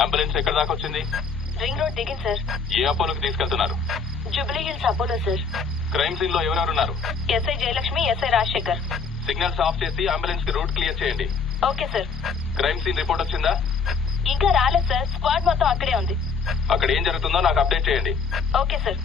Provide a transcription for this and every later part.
Ambulance ఎక్కడ దాకా వచ్చింది? రింగ్ రోడ్ దిగింది సార్. ఏ అపోలోకి తీసుకెళ్తున్నారు? Jubilee hills Apollo sir. Crime scene లో ఎవరెవరున్నారు? SI Jayalakshmi, SI Rajasekhar. Signals off చేసి అంబులెన్స్ కి రూట్ క్లియర్ చేయండి. Okay sir. Crime scene report వచ్చిందా? ఇంకా రాలేదు సార్. స్క్వాడ్ మొత్తం అక్కడే ఉంది. అక్కడ ఏం జరుగుతుందో నాకు అప్డేట్ చేయండి. Okay sir.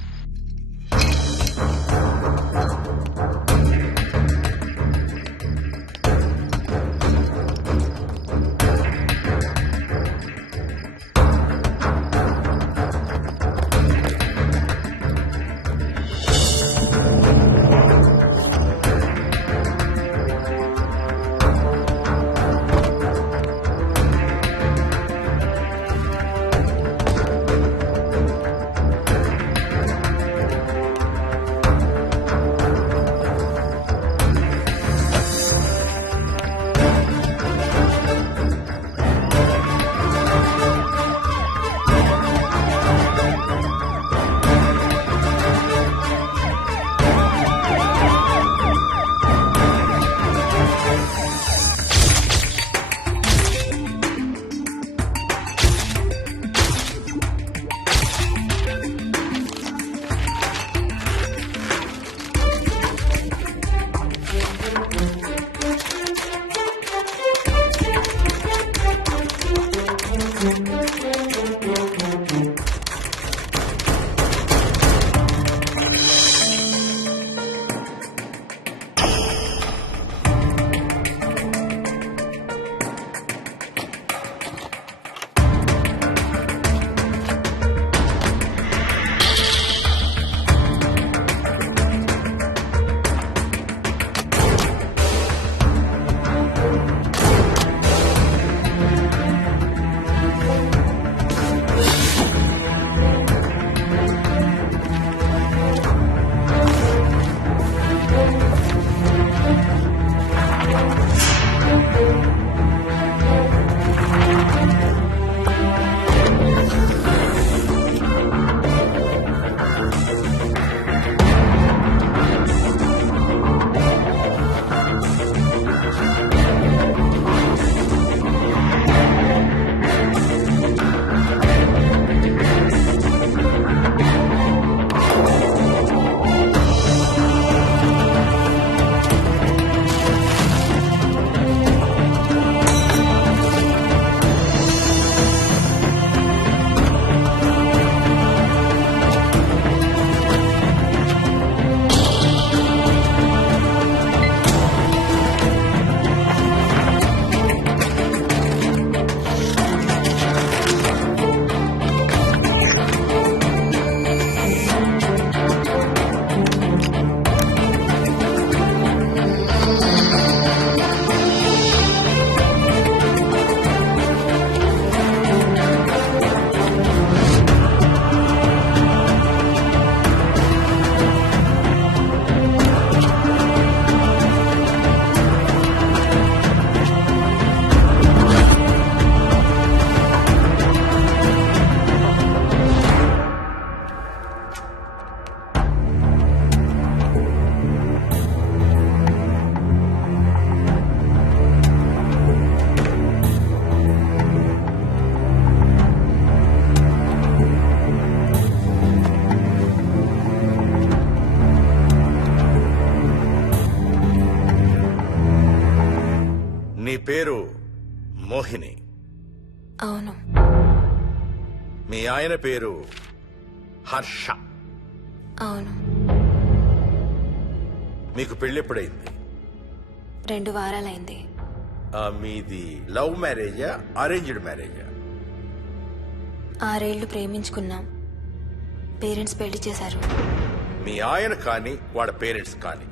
నీ పేరు మోహిని? అవును. మీ ఆయన పేరు హర్ష? అవును. మీకు పెళ్ళెప్పుడైంది? 2 వారాలైంది. మీది లవ్ మ్యారేజా అరేంజ్డ్ మ్యారేజా? 6 ఏళ్లు ప్రేమించుకున్నాం. పేరెంట్స్ పెళ్లి చేశారు. మీ ఆయన కానీ వాళ్ళ పేరెంట్స్ కానీ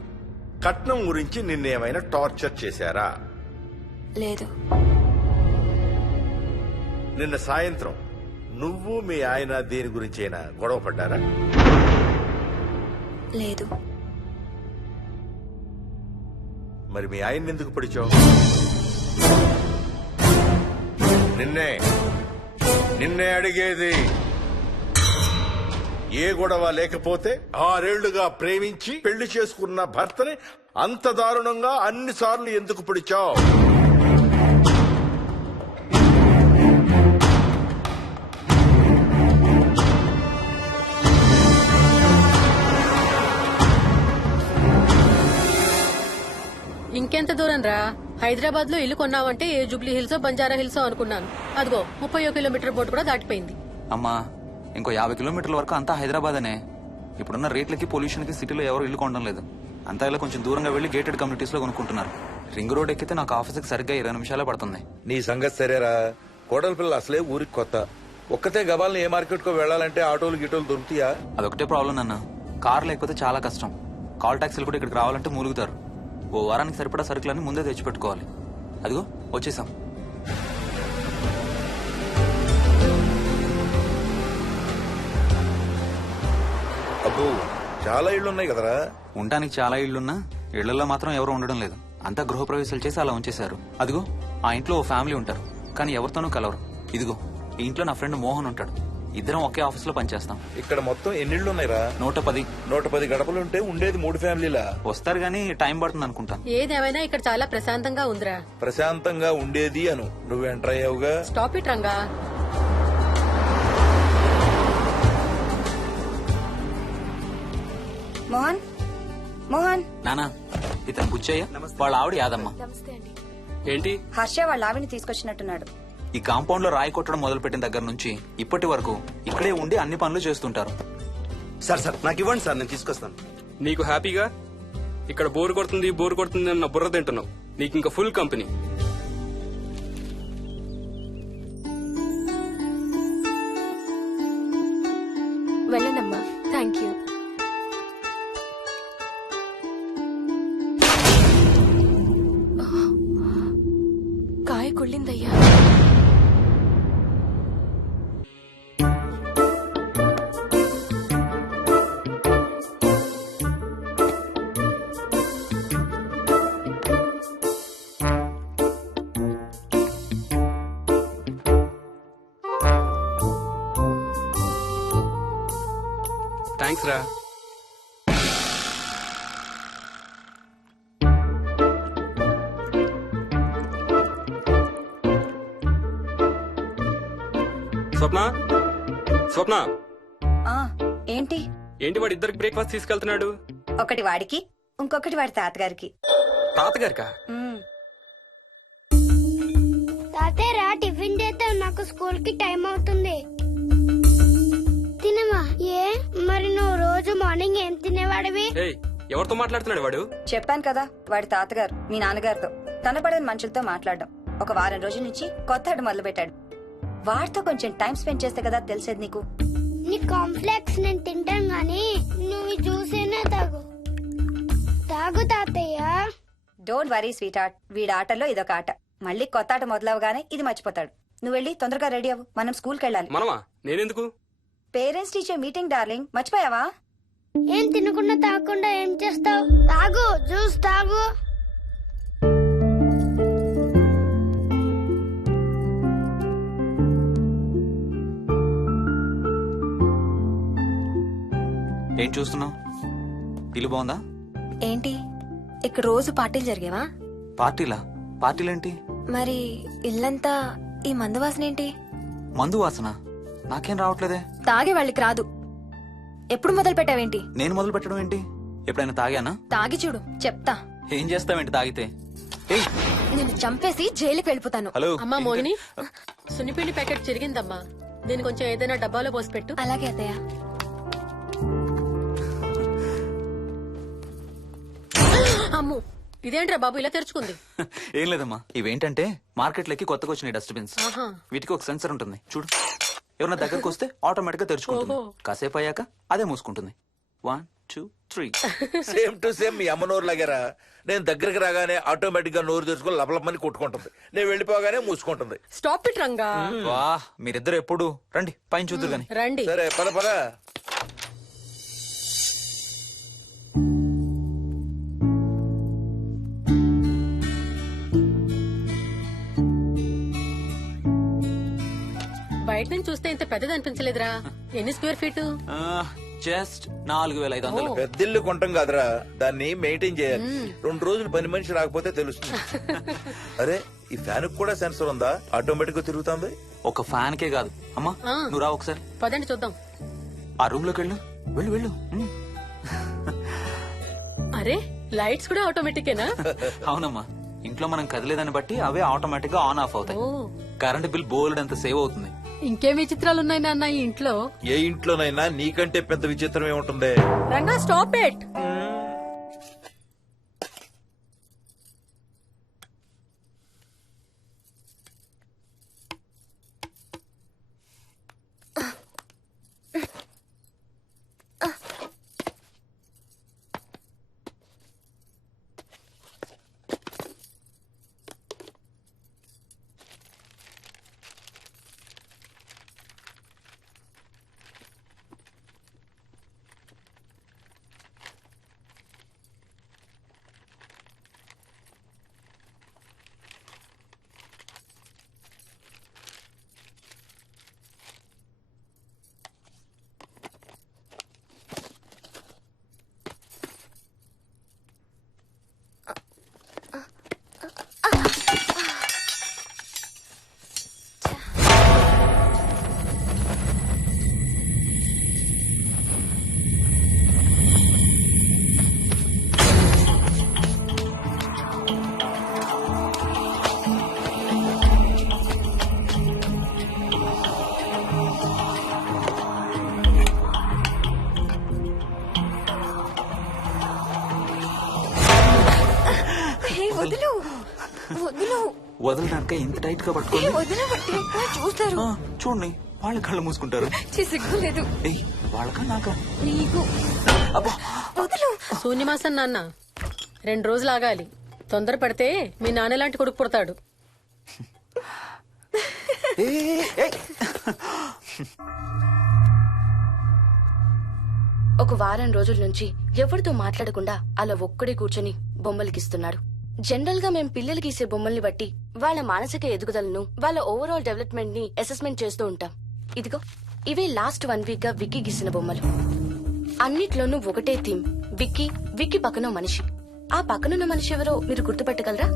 కట్నం గురించి నిన్నేమైనా టార్చర్ చేశారా? లేదు. నిన్న సాయంత్రం నువ్వు మీ ఆయన దేని గురించైనా గొడవ పడ్డారా? లేదు. మరి మీ ఆయన్ని ఎందుకు పడిచావు? నిన్నే అడిగేది. ఏ గొడవ లేకపోతే 6 ఏళ్లుగా ప్రేమించి పెళ్లి చేసుకున్న భర్తని అంత దారుణంగా అన్నిసార్లు ఎందుకు పిడిచావు? దూరం రా. హైదరాబాద్ లో ఇల్లు కొన్నావంటే ఏ జూబ్లీ హిల్స్ బంజారా హిల్స్ అనుకున్నాను. అదిగో 30 కిలోమీటర్ బోర్డు కూడా దాటిపోయింది. అమ్మా ఇంకో 50 కిలోమీటర్ల వరకు అంతా హైదరాబాద్ అనే. ఇప్పుడున్న రేట్లకి పొల్యూషన్ కి సిటీలో ఎవరు ఇల్లు కొనడం లేదు. అంతా ఇలా కొంచెం దూరంగా వెళ్లి గేటెడ్ కమ్యూనిటీస్ లో కొనుక్కుంటున్నారు. రింగ్ రోడ్ ఎక్కితే నాకు ఆఫీస్కి సరిగ్గా 20 నిమిషాలే పడుతుంది. నీ సంగతి సరేరా, కోడల పిల్ల అసలే ఊరికి కొత్త. ఒక్కతే గబాల్ని ఏ మార్కెట్ కో వెళ్ళాలంటే ఆటోలు గిటోలు దొరుకుతాయా? అదొకటే ప్రాబ్లం అన్న. కార్ లేకపోతే చాలా కష్టం. కాల్ టాక్సీలు కూడా ఇక్కడికి రావాలంటే మూలుగుతారు. ఓ వారానికి సరిపడా సరుకులన్నీ ముందే తెచ్చిపెట్టుకోవాలి. అదిగో వచ్చేసాం. అబ్బో చాలా ఇళ్లున్నాయి కదరా. ఉండడానికి చాలా ఇళ్లున్నా ఇళ్లలో మాత్రం ఎవరు ఉండడం లేదు. అంతా గృహప్రవేశాలు చేసి అలా ఉంచేశారు. అదిగో ఆ ఇంట్లో ఓ ఫ్యామిలీ ఉంటారు, కానీ ఎవరితోనూ కలవరు. ఇదిగో ఈ ఇంట్లో నా ఫ్రెండ్ మోహన్ ఉంటాడు. ఇద్దరం ఒకే ఆఫీస్ లో పనిచేస్తాం. ఇక్కడ మొత్తం ఎన్నిళ్లున్నాయిరా? 110. 110 గడపలుంటే ఉండేది 3 ఫ్యామిలీలా? వస్తారు గానీ టైం పడుతుంది అనుకుంటా. ఏదేమైనా ఇక్కడ చాలా ప్రశాంతంగా ఉందిరా. ప్రశాంతంగా ఉండేది అను, నువ్వు ఎంటర్ అయ్యావుగా. Stop it Ranga. మోహన్ మోహన్ నానా ఇతను బుచ్చయ్య, వాళ్ళ ఆవిడ యాదమ్మ. ఏంటి? హర్ష వాళ్ళ ఆవిని తీసుకొచ్చినట్టున్నాడు. ఈ కాంపౌండ్ లో రాయి కొట్టడం మొదలు పెట్టిన దగ్గర నుంచి ఇప్పటి వరకు ఇక్కడే ఉండి అన్ని పనులు చేస్తుంటారు. సార్ నాకు ఇవ్వండి సార్, నేను తీసుకొస్తాను. నీకు హ్యాపీగా ఇక్కడ బోర్ కొడుతుంది అన్న బుర్ర తింటున్నావు. నీకు ఇంకా ఫుల్ కంపెనీ. వెళ్ళండమ్మా. Thank you. కాయ కుళ్ళిందయ్యా. థ్యాంక్స్ రా. స్వప్న ఆ ఏంటి ఏంటి వాడి ఇద్దరికి బ్రేక్ఫాస్ట్ తీసుకెళ్తున్నాడు? ఒకటి వాడికి, ఇంకొకటి వాడి తాతగారికి. తాతగారికా? ఉమ్, తాతయ్యరా టిఫిన్ చేద్దాం, నాకు స్కూల్ కి టైం అవుతుంది. తినవా? ఏ మరి నువ్వు రోజు మార్నింగ్ ఏం తినేవాడివి? ఏయ్, ఎవరితో మాట్లాడుతున్నాడు వాడు? చెప్పాను కదా వాడి తాతగారు మీ నాన్నగారితో కనపడని మనుషులతో మాట్లాడడం. ఒక వారం రోజుల నుంచి కొత్త ఆట మొదలు పెట్టాడు. వాడితో కొంచెం టైం స్పెండ్ చేస్తే కదా తెలిసేది నీకు. నీ కాంప్లెక్స్ నేను తింటాను గాని నువ్వు జ్యూసేనా తాగు. తాగు తాతయ్య. డోంట్ వరీ స్వీట్ హార్ట్, వీడి ఆటల్లో ఇదొక ఆట. మళ్ళీ కొత్త ఆట మొదలవగానే ఇది మర్చిపోతాడు. నువ్వు వెళ్ళి తొందరగా రెడీ అవ్వు, మనం స్కూల్కి వెళ్ళాలి. మనమా? నేనెందుకు? పేరెంట్స్ టీచర్ మీటింగ్ డార్లింగ్, మర్చిపోయావా? ఏం తినకుండా తాగకుండా ఏం చేస్తావు? తాగు, జ్యూస్ తాగు. ఏం చూస్తున్నావు? ఇల్లు బాగుందా? ఏంటి ఇక్కడ రోజు పార్టీలు జరిగేవా? పార్టీలా? పార్టీలేంటి? మరి ఇల్లంతా ఈ మందు వాసన ఏంటి? మందు వాసన నాకేం రావట్లేదే. తాగే వాళ్ళకి రాదు. ఎప్పుడు మొదలు పెట్టావేంటి? నేను మొదలు పెట్టడం ఏంటి? ఎప్పుడైనా తాగానా? తాగి చూడు, చెప్తా. ఏం చేస్తావేంటి తాగితే? ఏయ్, నేను చంపేసి జైలుకి వెళ్ళిపోతాను. హలో. అమ్మా మోహిని, సున్నిపిండి ప్యాకెట్ చిరిగిందమ్మా. దీని కొంచెం ఏదైనా డబ్బాలో పోసి పెట్టు. అలాగే అత్తయ్య. అమ్ము, ఇదేంట్రా బాబు ఇలా తెరుచుకుంది? ఏం లేదమ్మా, ఇవేంటంటే మార్కెట్లోకి కొత్తగా వచ్చినాయి డస్ట్బిన్స్. ఆహా. వీటికి ఒక సెన్సర్ ఉంటుంది చూడు. ఎవరన్నా దగ్గరకు వస్తే ఆటోమేటిక్ గా తెరుచుకుంటుంది. ఓహో. కాసేపు అయ్యాక అదే మూసుకుంటుంది. 1 2 3. సేమ్ టు సేమ్ మీ అమ్మ నోరు లాగారా. నేను దగ్గరికి రాగానే ఆటోమేటిక్ గా నోరు తెరుచుకొని లపలపని కొట్టుకుంటుంది. నేను వెళ్ళిపోగానే మూసుకుంటుంది. Stop it Ranga. వా, మీరిద్దరు ఎప్పుడు రండి పైన చూద్దరు గాని. రండి. సరే పద పద. బయట నుంచి చూస్తే ఇంత పెద్దది అనిపించలేదురా. ఎన్ని స్క్వేర్ ఫీట్? జస్ట్ 4500. పెద్దిల్లు కొంటాం కాదురా, దాన్ని మెయింటైన్ చేయాలి. 2 రోజులు పని మనిషి రాకపోతే తెలుస్తుంది. అరే ఈ ఫ్యాన్ కూడా సెన్సర్ ఉందా? ఆటోమేటిక్ గా తిరుగుతుంది. ఒక ఫ్యాన్ కే కాదు. అమ్మా ఆ. నువ్వు రా ఒకసారి. పదండి చూద్దాం. ఆ రూమ్ లోకి వెళ్ళు. వెళ్ళు వెళ్ళు. అరే లైట్స్ కూడా ఆటోమేటికేనా? అవునమ్మా, ఇంట్లో మనం కదిలేదాన్ని బట్టి అవే ఆటోమేటిక్ గా ఆన్ ఆఫ్ అవుతాయి. ఓ కరెంట్ బిల్ బోల్డ్ అంత సేవ్ అవుతుంది. ఇంకేం విచిత్రాలు ఉన్నాయి నాన్న ఈ ఇంట్లో. ఏ ఇంట్లోనైనా నీకంటే పెద్ద విచిత్రం ఏముంటుంది? Ranga stop it. వదలడానికి ఇంత టైట్ గా పట్టుకోండి. చూస్తారు. చూడండి వాళ్ళ కళ్ళు మూసుకుంటారు. సిగ్గులేదు ఏయ్, వాళ్ళకా నాకా? నీకు. అబ్బా, శూన్యమాసం నాన్న 2 రోజులు ఆగాలి. తొందర పడితే మీ నాన్న లాంటి కొడుకు పుడతాడు. ఒక వారం రోజుల నుంచి ఎవరితో మాట్లాడకుండా అలా ఒక్కడే కూర్చొని బొమ్మలకిస్తున్నాడు. జనరల్ గా మేం పిల్లలు గీసే బొమ్మల్ని బట్టి వాళ్ళ మానసిక ఎదుగుదలను, వాళ్ళ ఓవరాల్ డెవలప్మెంట్ ని అసెస్మెంట్ చేస్తూ ఉంటాం. ఇదిగో ఇవే లాస్ట్ 1 వీక్ గా విక్కీ గీసిన బొమ్మలు. అన్నిట్లోనూ ఒకటే థీమ్, విక్కీ, విక్కీ పక్కన మనిషి. ఆ పక్కనున్న మనిషి ఎవరో మీరు గుర్తుపట్టగలరా?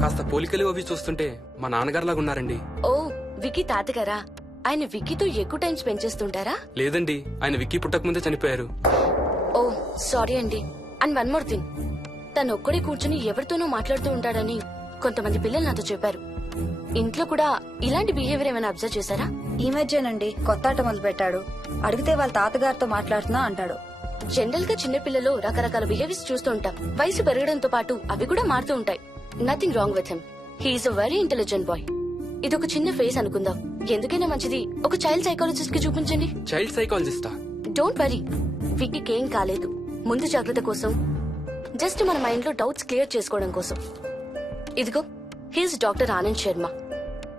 కాస్త పోలికలు అవి చూస్తుంటే మా నాన్నగారులాగా ఉన్నారండి. ఓ, విక్కీ తాతగారా? ఆయన విక్కీతో ఎక్కువ టైం స్పెండ్ చేస్తుంటారా? లేదండి, ఆయన విక్కీ పుట్టక ముందే చనిపోయారు. ఓ సారీ అండి. అండ్ 1 మోర్ థింగ్, తను ఒక్కడే కూర్చుని ఎవరితోనూ మాట్లాడుతూ ఉంటాడని కొంతమంది పిల్లలు నాతో చెప్పారు. ఇంట్లో కూడా ఇలాంటి బిహేవియర్ ఏమైనా అబ్జర్వ్ చేశారా? ఈ మధ్యనండి కొత్త ఆట మొదలు పెట్టాడు. అడిగితే వాళ్ళ తాతగారితో మాట్లాడుతున్నా అంటాడు. జనరల్ గా చిన్న పిల్లలు రకరకాల బిహేవియర్స్ చూస్తూ ఉంటాం. వయసు పెరగడంతో పాటు అవి కూడా మారుతూ ఉంటాయి. Nothing wrong with him. He's a very intelligent boy. ఇది ఒక చిన్న ఫేస్ అనుకుందాం. ఎందుకైనా మంచిది ఒక చైల్డ్ సైకాలజిస్ట్ కి చూపించండి. చైల్డ్ సైకాలజిస్టా? డోంట్ వరీ, విక్కీకి ఏం కాలేదు. ముందు జాగ్రత్త కోసం, జస్ట్ మన మైండ్ లో డౌట్స్ క్లియర్ చేసుకోవడం కోసం. ఇదిగో హీస్ డాక్టర్ ఆనంద్ శర్మ,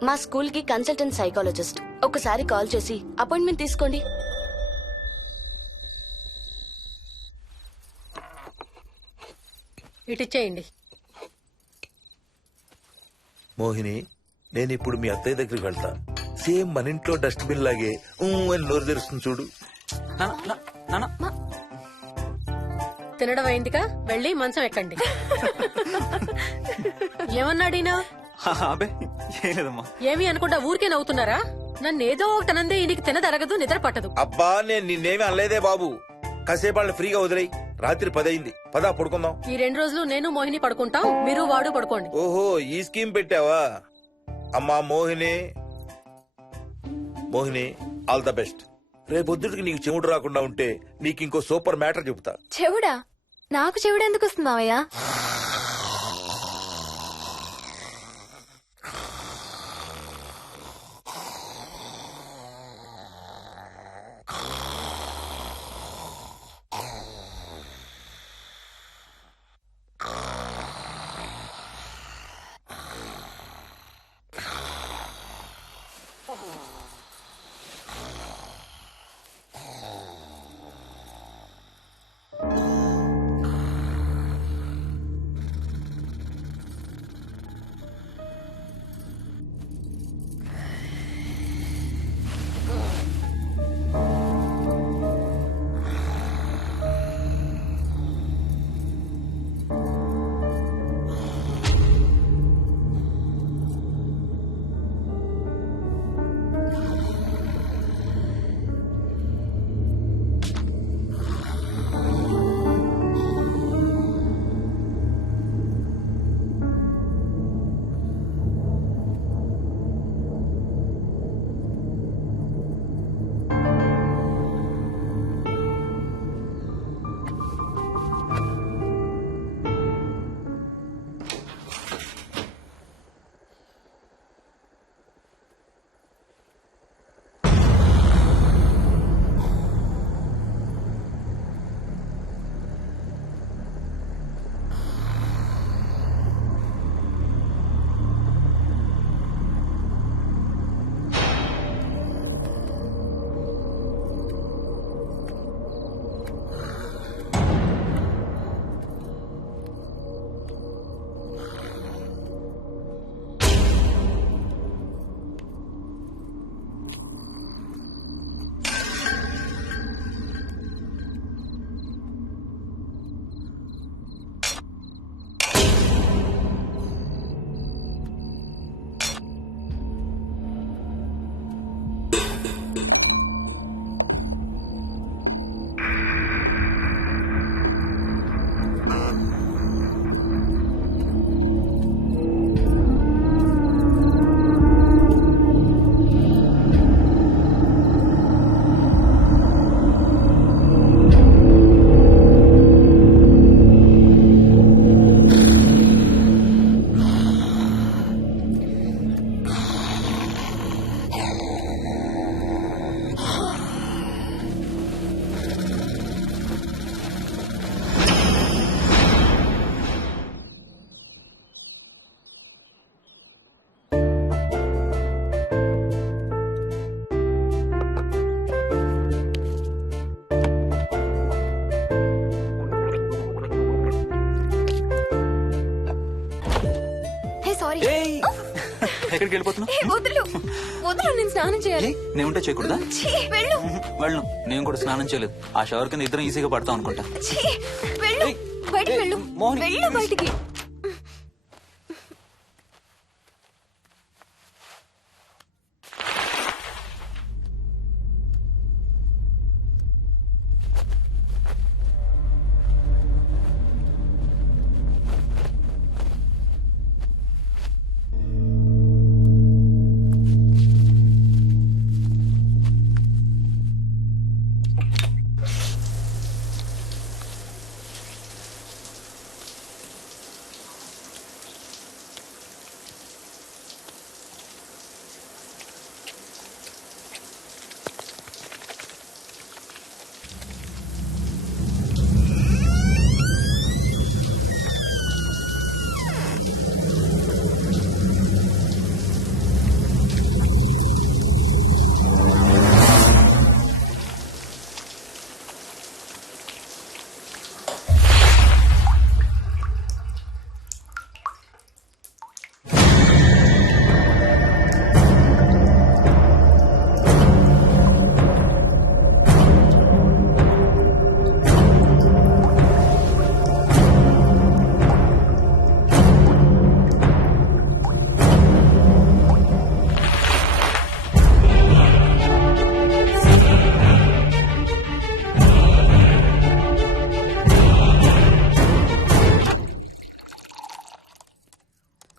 మా స్కూల్ కి కన్సల్టెంట్ సైకాలజిస్ట్. ఒకసారి కాల్ చేసి అపాయింట్మెంట్ తీసుకోండి. ఇటిచ్చేయండి. మోహిని, నేను ఇప్పుడు మీ అత్తయ్య దగ్గరికి వెళ్తా. సేమ్ మన ఇంట్లో డస్ట్బిన్ లాగే అని నోరు తెరుస్తుంది చూడు. తినడం అయిందిగా, వెళ్ళి మంచం ఎక్కండి. ఏమన్నాడీనా? అబే ఏం లేదమ్మా. ఏమి అనుకుంటా ఊరికే నవ్వుతున్నారా? నన్ను ఏదో ఒకటనందే ఈయనకి తినదరగదు, నిద్ర పట్టదు. అబ్బా, నేను నిన్నేమి అనలేదే బాబు. కాసేపు వాళ్ళని ఫ్రీగా వదిలేయి. రాత్రి 10 అయింది, పదా పడుకుందాం. ఈ 2 రోజులు నేను మోహిని పడుకుంటాం, మీరు వాడు పడుకోండి. ఓహో, ఈ స్కీమ్ పెట్టావా? అమ్మా Mohini, Mohini all the best. రేపొద్దుటికి నీకు చెవుడు రాకుండా ఉంటే నీకు ఇంకో సూపర్ మ్యాటర్ చెబుతా. చెవుడా? నాకు చెవుడు ఎందుకు వస్తుంది మావయ్య? ఎక్కడికి వెళ్ళిపోతున్నావు? ఏ, వదులు వదులు, నేను స్నానం చేయాలి. నేను ఉంటే చేయకూడదా? ఛీ, వెళ్ళు. వెళ్ళు. నేను కూడా స్నానం చేయలేదు. ఆ షవర్ కింద ఇద్దరం ఈజీగా పడతాం అనుకుంటా. ఛీ, వెళ్ళు. ఏయ్, బయటికి ఏయ్, వెళ్ళు. మోహిని, వెళ్ళు బయటికి.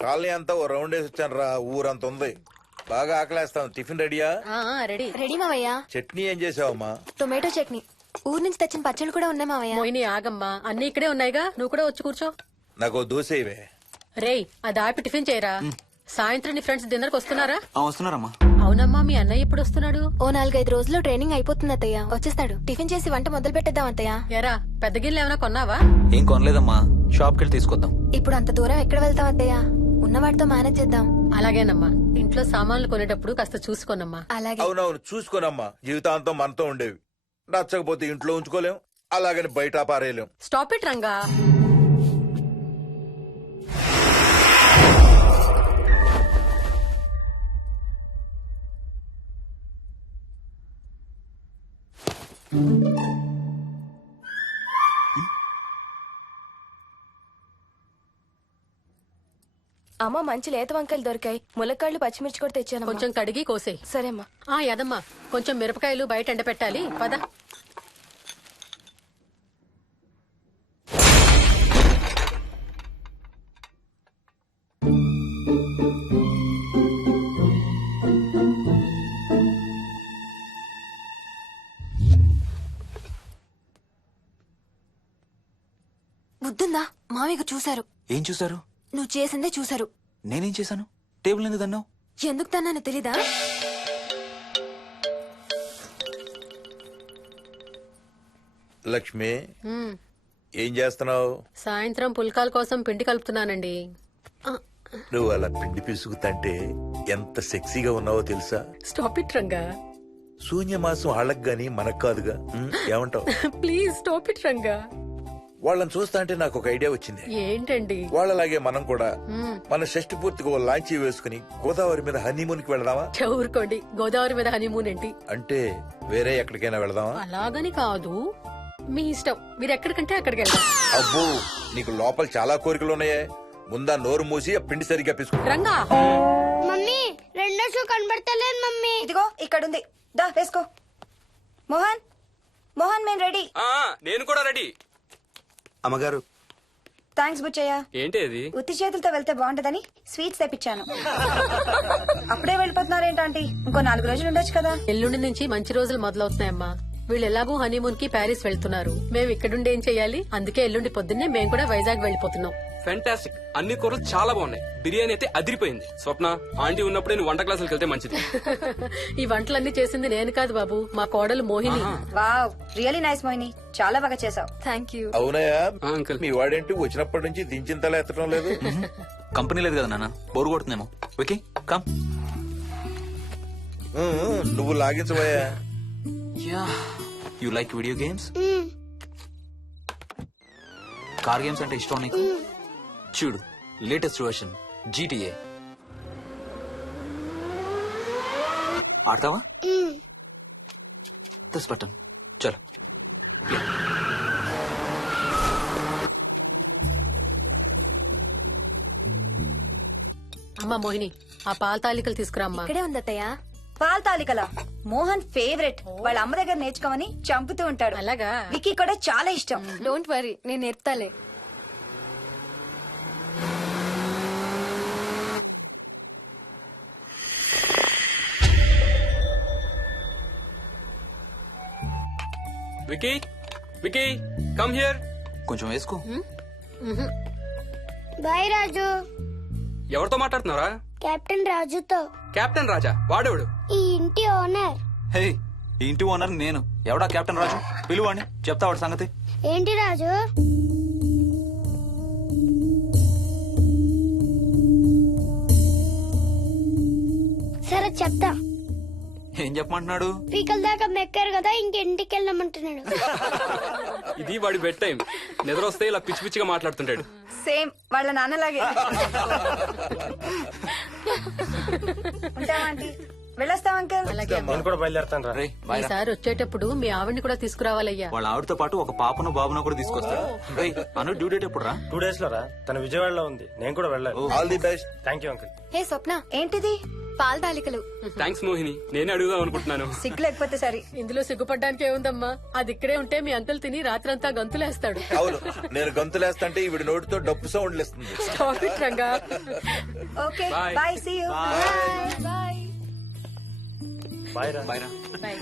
కాలనీ అంతా ఓ రౌండ్ వేసి వచ్చాను రా. ఊరంత ఉంది. బాగా ఆకలేస్తాం. టిఫిన్ రెడీయా? రెడీ. రెడీ మావయ్య. చట్నీ ఏం చేసావమ్మా? టొమాటో చట్నీ. ఊరు నుంచి తెచ్చిన పచ్చళ్ళు కూడా ఉన్నాయి మావయ్య. మోహిని ఆగమ్మా, అన్ని ఇక్కడే ఉన్నాయిగా, నువ్వు కూడా వచ్చి కూర్చో. నాకు దోశ ఇవే. రేయ్, అది ఆపి టిఫిన్ చేయరా. సాయంత్రం నీ ఫ్రెండ్స్ డిన్నర్ కి వస్తున్నారా? వస్తున్నారమ్మా. అవునమ్మా, మీ అన్నయ్య ఎప్పుడు వస్తున్నాడు? ఓ 4-5 రోజుల్లో ట్రైనింగ్ అయిపోతుంది అత్తయ్య, వచ్చేస్తాడు. టిఫిన్ చేసి వంట మొదలు పెట్టేద్దాం అత్తయ్య. ఎరా, పెద్ద గిన్నెలు ఏమైనా కొన్నావా? ఏం కొనలేదమ్మా, షాప్కి వెళ్ళి తీసుకొద్దాం. ఇప్పుడు అంత దూరం ఎక్కడ వెళ్తాం అత్తయ్య, ఉన్న వాటితో మేనేజ్ చేద్దాం. అలాగేనమ్మా, ఇంట్లో సామాన్లు కొనేటప్పుడు కాస్త చూసుకోనమ్మా. అలాగే. అవునవును, చూసుకోనమ్మా. జీవితాంతం మనతో ఉండేవి. నచ్చకపోతే ఇంట్లో ఉంచుకోలేం, అలాగని బయట పారేయలేం. Stop it Ranga. అమ్మ, మంచి లేత వంకాయలు దొరికాయి. ములక్కాళ్ళు, పచ్చిమిర్చి కూడా తెచ్చాను. కొంచెం కడిగి కోసేయ్. సరే అమ్మా. యదమ్మా, కొంచెం మిరపకాయలు బయట ఎండపెట్టాలి. పద. బుద్ధుందా? మామయ్య చూశారు. ఏం చూసారు? నువ్వు చేసిందే చూశారు. నేనేం చేశాను? టేబుల్ ఎందుకు దన్నావు? ఎందుకు తన్నాను తెలీదా? లక్ష్మి, ఏం చేస్తున్నావు? సాయంత్రం పుల్కాల కోసం పిండి కలుపుతున్నానండి. నువ్వు అలా పిండి పిసుకుతంటే ఎంత సెక్సీగా ఉన్నావో తెలుసా? Stop it Ranga. శూన్యమాసం వాళ్ళకి గాని మనకు కాదుగా. ఏమంటావు? Please stop it Ranga. వాళ్ళని చూస్తా అంటే నాకు ఒక ఐడియా వచ్చింది. ఏంటండి? వాళ్ళలాగే మనం కూడా మన షష్టి పూర్తిగా ఓ లాంచీ వేసుకుని గోదావరి మీద హనీమూన్ కి వెళదామా? ఊరుకోండి, గోదావరి మీద హనీమూన్ ఏంటి? అంటే వేరే ఎక్కడికైనా వెళదామా? అలాగని కాదు, మీ ఇష్టం. మీరు ఎక్కడికంటే అక్కడికి వెళ్దాం. అబ్బో, నీకు లోపల చాలా కోరికలు ఉన్నాయే. ముందా నోరు మూసి ఆ పిండి సరిగ్గా పిసుకు. రంగా. మమ్మీ, రెండో షూ కనబడతలేదు మమ్మీ. ఇదిగో ఇక్కడుంది, దా వేసుకో. మోహన్, మోహన్, మేము రెడీ. నేను కూడా రెడీ. అమ్మగారు, థ్యాంక్స్ బుచ్చయ్య. ఏంటి అది? ఉత్తి చేతులతో వెళ్తే బాగుంటదని స్వీట్స్ తెప్పించాను. అప్పుడే వెళ్ళిపోతున్నారేంటంటే ఇంకో 4 రోజులు ఉండొచ్చు కదా. ఎల్లుండి నుంచి మంచి రోజులు మొదలవుతున్నాయమ్మా. వీళ్ళు ఎలాగూ హనీమూన్ కి ప్యారిస్ వెళ్తున్నారు. మేము ఇక్కడుండి ఏం చెయ్యాలి? అందుకే ఎల్లుండి పొద్దున్నే మేము కూడా వైజాగ్ వెళ్ళిపోతున్నాం. ఫెంటాస్టిక్. అన్ని కూరలు చాలా బాగున్నాయి. బిర్యానీ అయితే అదిరిపోయింది. స్వప్న, ఆంటీ ఉన్నప్పుడే నువ్వు వంట క్లాసులకు వెళ్తే మంచిది. ఈ వంటలన్నీ చేసింది నేను కాదు బాబు, మా కోడలు Mohini. Wow, really nice Mohini, చాలా బాగా చేసావు. Thank you. అవునయ్యా, అంకుల్. మీ వాడేంటి వచ్చినప్పటి నుంచి దించిన తల ఎత్తడం లేదు? కంపెనీ లేదు కదా నాన్న, బోరు కొడుతుందేమో. Okay, come. నువ్వు లాగించబోయా? You like video games? Car games అంటే ఇష్టం నీకు? చూడు, లేటెస్ట్ వర్షన్ GTA. ఆడతావా? దస్ బటన్ చలో. అమ్మా మోహిని, ఆ పాల తాలికలు తీసుకురా అమ్మా. ఇక్కడే ఉంది అత్తయ్య. పాల తాలికల మోహన్ ఫేవరెట్. వాళ్ళ అమ్మ దగ్గర నేర్చుకోమని చంపుతూ ఉంటాడు. అలాగా? విక్కీ కూడా చాలా ఇష్టం. డోంట్ వరీ, నేను నేర్పుతాలే. Vicky, Vicky, come here. కొంచెం వేసుకో. బాయ్ రాజు. ఎవరితో మాట్లాడుతున్నారా? కెప్టెన్ రాజుతో. కెప్టెన్ రాజా? వాడేవాడు? ఈ ఇంటి ఓనర్. హే, ఈ ఇంటి ఓనర్ నేను. ఎవడా కెప్టెన్ రాజు? పిలువాడిని, చెప్తా వాడి సంగతి. ఏంటి రాజు? సరే చెప్తా. ఏం చెప్పమంటున్నాడు? పీకల దాకా మెక్కారు కదా, ఇంటికి వెళ్ళమంటున్నాడు. ఇది వాడి బెడ్ టైం. నిద్ర వస్తే ఇలా పిచ్చి పిచ్చిగా మాట్లాడుతుంటాడు. సేమ్ వాళ్ళ నాన్నలాగే. ఉంటావా ఆంటీ? వెళ్ళొస్తాం అంకల్. అలాగే అమ్మా. రే బాయ్ రా. ఈసారి వచ్చేటప్పుడు మీ ఆవిడ్ని కూడా తీసుకురావాలయ్యా. వాళ్ళ ఆవిడతో పాటు ఒక పాపను బాబును కూడా తీసుకొస్తాడు. రేయ్, అను డ్యూ డేట్ ఎప్పుడు రా? 2 days లో రా. తన విజయవాడలో ఉంది, నేను కూడా వెళ్ళాలి. All the best. Thank you uncle. Hey Swapna, ఏంటిది? పాల తాలికలు. థ్యాంక్స్ మోహిని, నేనే అడుగుదాం అనుకుంటున్నాను. సిగ్గు లేకపోతే సరే. ఇందులో సిగ్గుపడ్డానికి ఏముందంమ్మా? అది ఇక్కడే ఉంటే మీ అంకుల్ తిని రాత్రంతా గంతులేస్తాడు. అవును, నేను గంతులేస్తంటే ఈవిడ నోటితో డప్పు సౌండ్లు ఇస్తుంది. Stop it, Ranga. Okay Bye. Bye, see you. Bye. Bye రా. బాయ్ రా. Bye.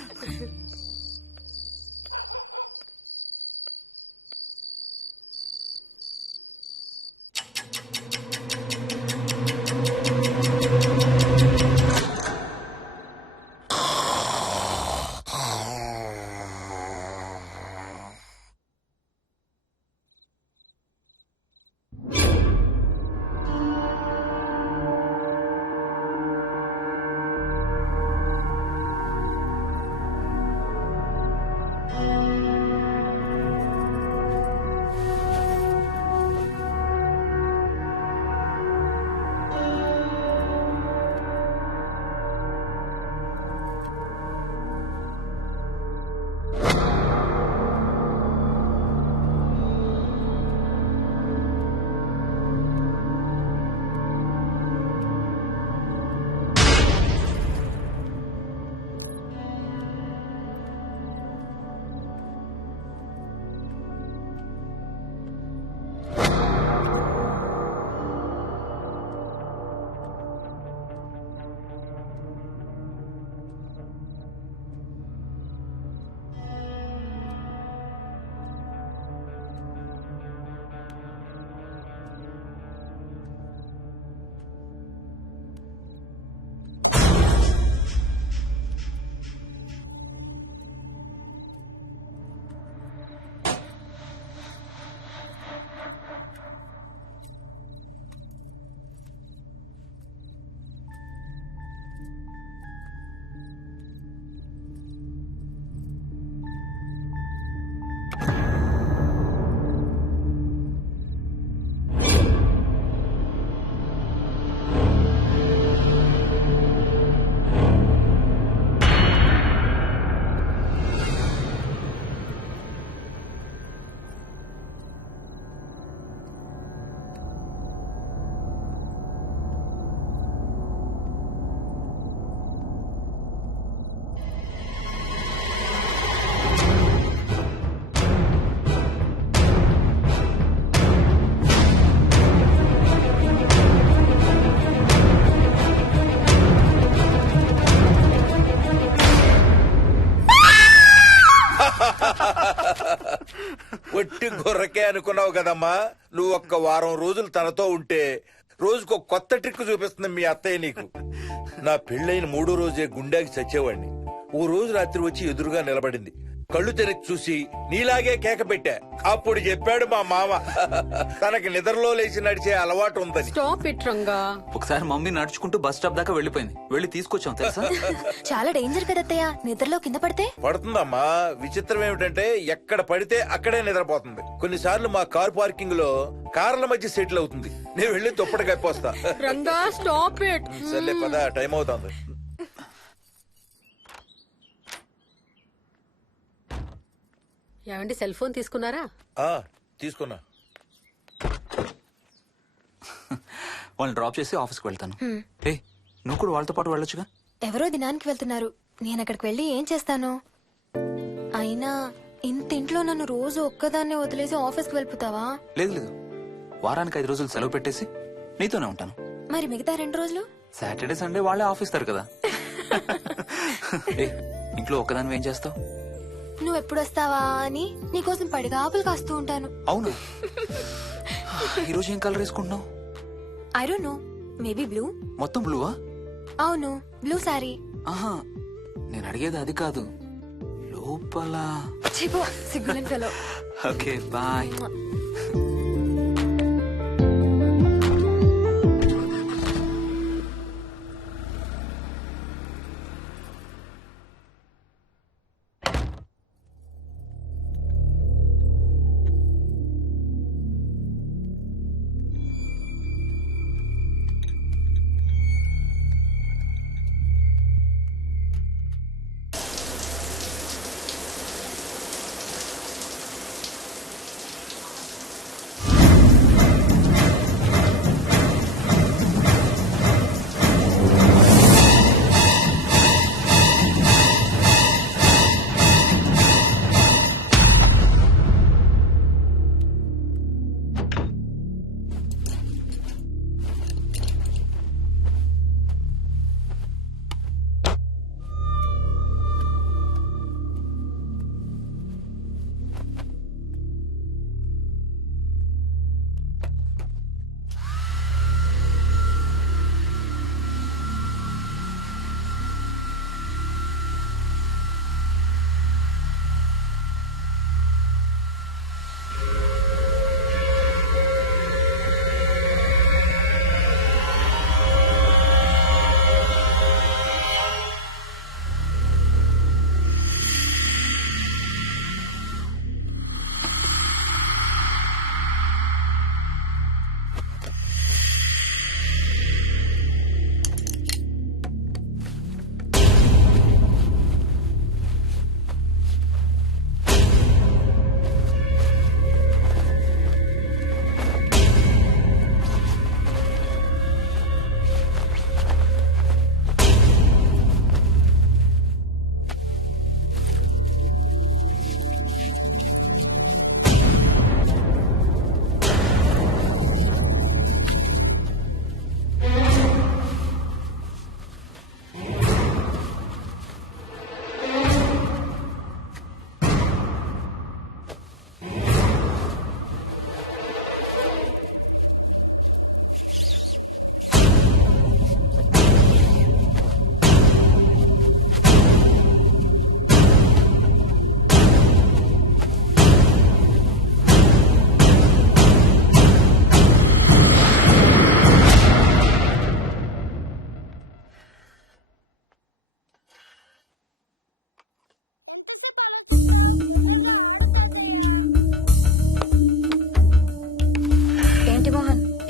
ఒట్టి గొర్రకే అనుకున్నావు కదమ్మా. నువ్వు ఒక్క వారం రోజులు తనతో ఉంటే రోజుకు కొత్త ట్రిక్ చూపిస్తుంది మీ అత్తయ్య నీకు. నా పెళ్ళైన 3వ రోజే గుండెకి చచ్చేవాడిని. ఓ రోజు రాత్రి వచ్చి ఎదురుగా నిలబడింది. కళ్ళు తెరిచి చూసి నీలాగే కేక పెట్టా. అప్పుడు చెప్పాడు మా మామ తనకి నిద్రలో లేచి నడిచే అలవాటు ఉందని. Stop it Ranga. ఒకసారి మమ్మీ నడుచుకుంటూ బస్ స్టాప్ దాకా వెళ్ళిపోయింది. వెళ్ళి తీసుకొచ్చాం తెలుసా. చాలా డేంజర్ కదా అత్తయ్య, నిద్రలో కింద పడితే. పడుతుందమ్మా. విచిత్రం ఏమిటంటే ఎక్కడ పడితే అక్కడే నిద్రపోతుంది. కొన్నిసార్లు మా కార్ పార్కింగ్ లో కార్ల మధ్య సెటిల్ అవుతుంది. నేను వెళ్ళి దుప్పటి కప్పొస్తా. Ranga stop it. సర్లే పద, టైం అవుతుంది. ఏమండి సెల్ ఫోన్ తీసుకున్నారా? ఆ, తీసుకున్నా. వాళ్ళని డ్రాప్ చేసి ఆఫీస్కి వెళ్తాను. ఏ నువ్వు కూడా వాళ్ళతో పాటు వెళ్ళొచ్చుగా. ఎవరో దినానికి వెళ్తున్నారు, నేను అక్కడికి వెళ్ళి ఏం చేస్తాను? అయినా ఇంత ఇంట్లో నన్ను రోజు ఒక్కదాన్నే వదిలేసి ఆఫీస్కి వెళ్ళిపోతావా? లేదు లేదు, వారానికి 5 రోజులు సెలవు పెట్టేసి నీతోనే ఉంటాను. మరి మిగతా 2 రోజులు? సాటర్డే సండే వాళ్ళే ఆఫీస్ తారు కదా. ఏ ఇంట్లో ఒక్కదాని ఏం చేస్తావు? నువ్వు ఎప్పుడు వస్తావా అని నీకోసం పడిగాపులు కాస్తూ ఉంటాను. అవును. ఈరోజు ఏం కలర్ వేసుకుంటున్నావు? I don't know, maybe blue. మొత్తం బ్లూవా? అవును, బ్లూ సారీ. ఆహా, నేను అడిగేది అది కాదు, లోపల. సిగ్గులేని ఫెలో. Okay bye.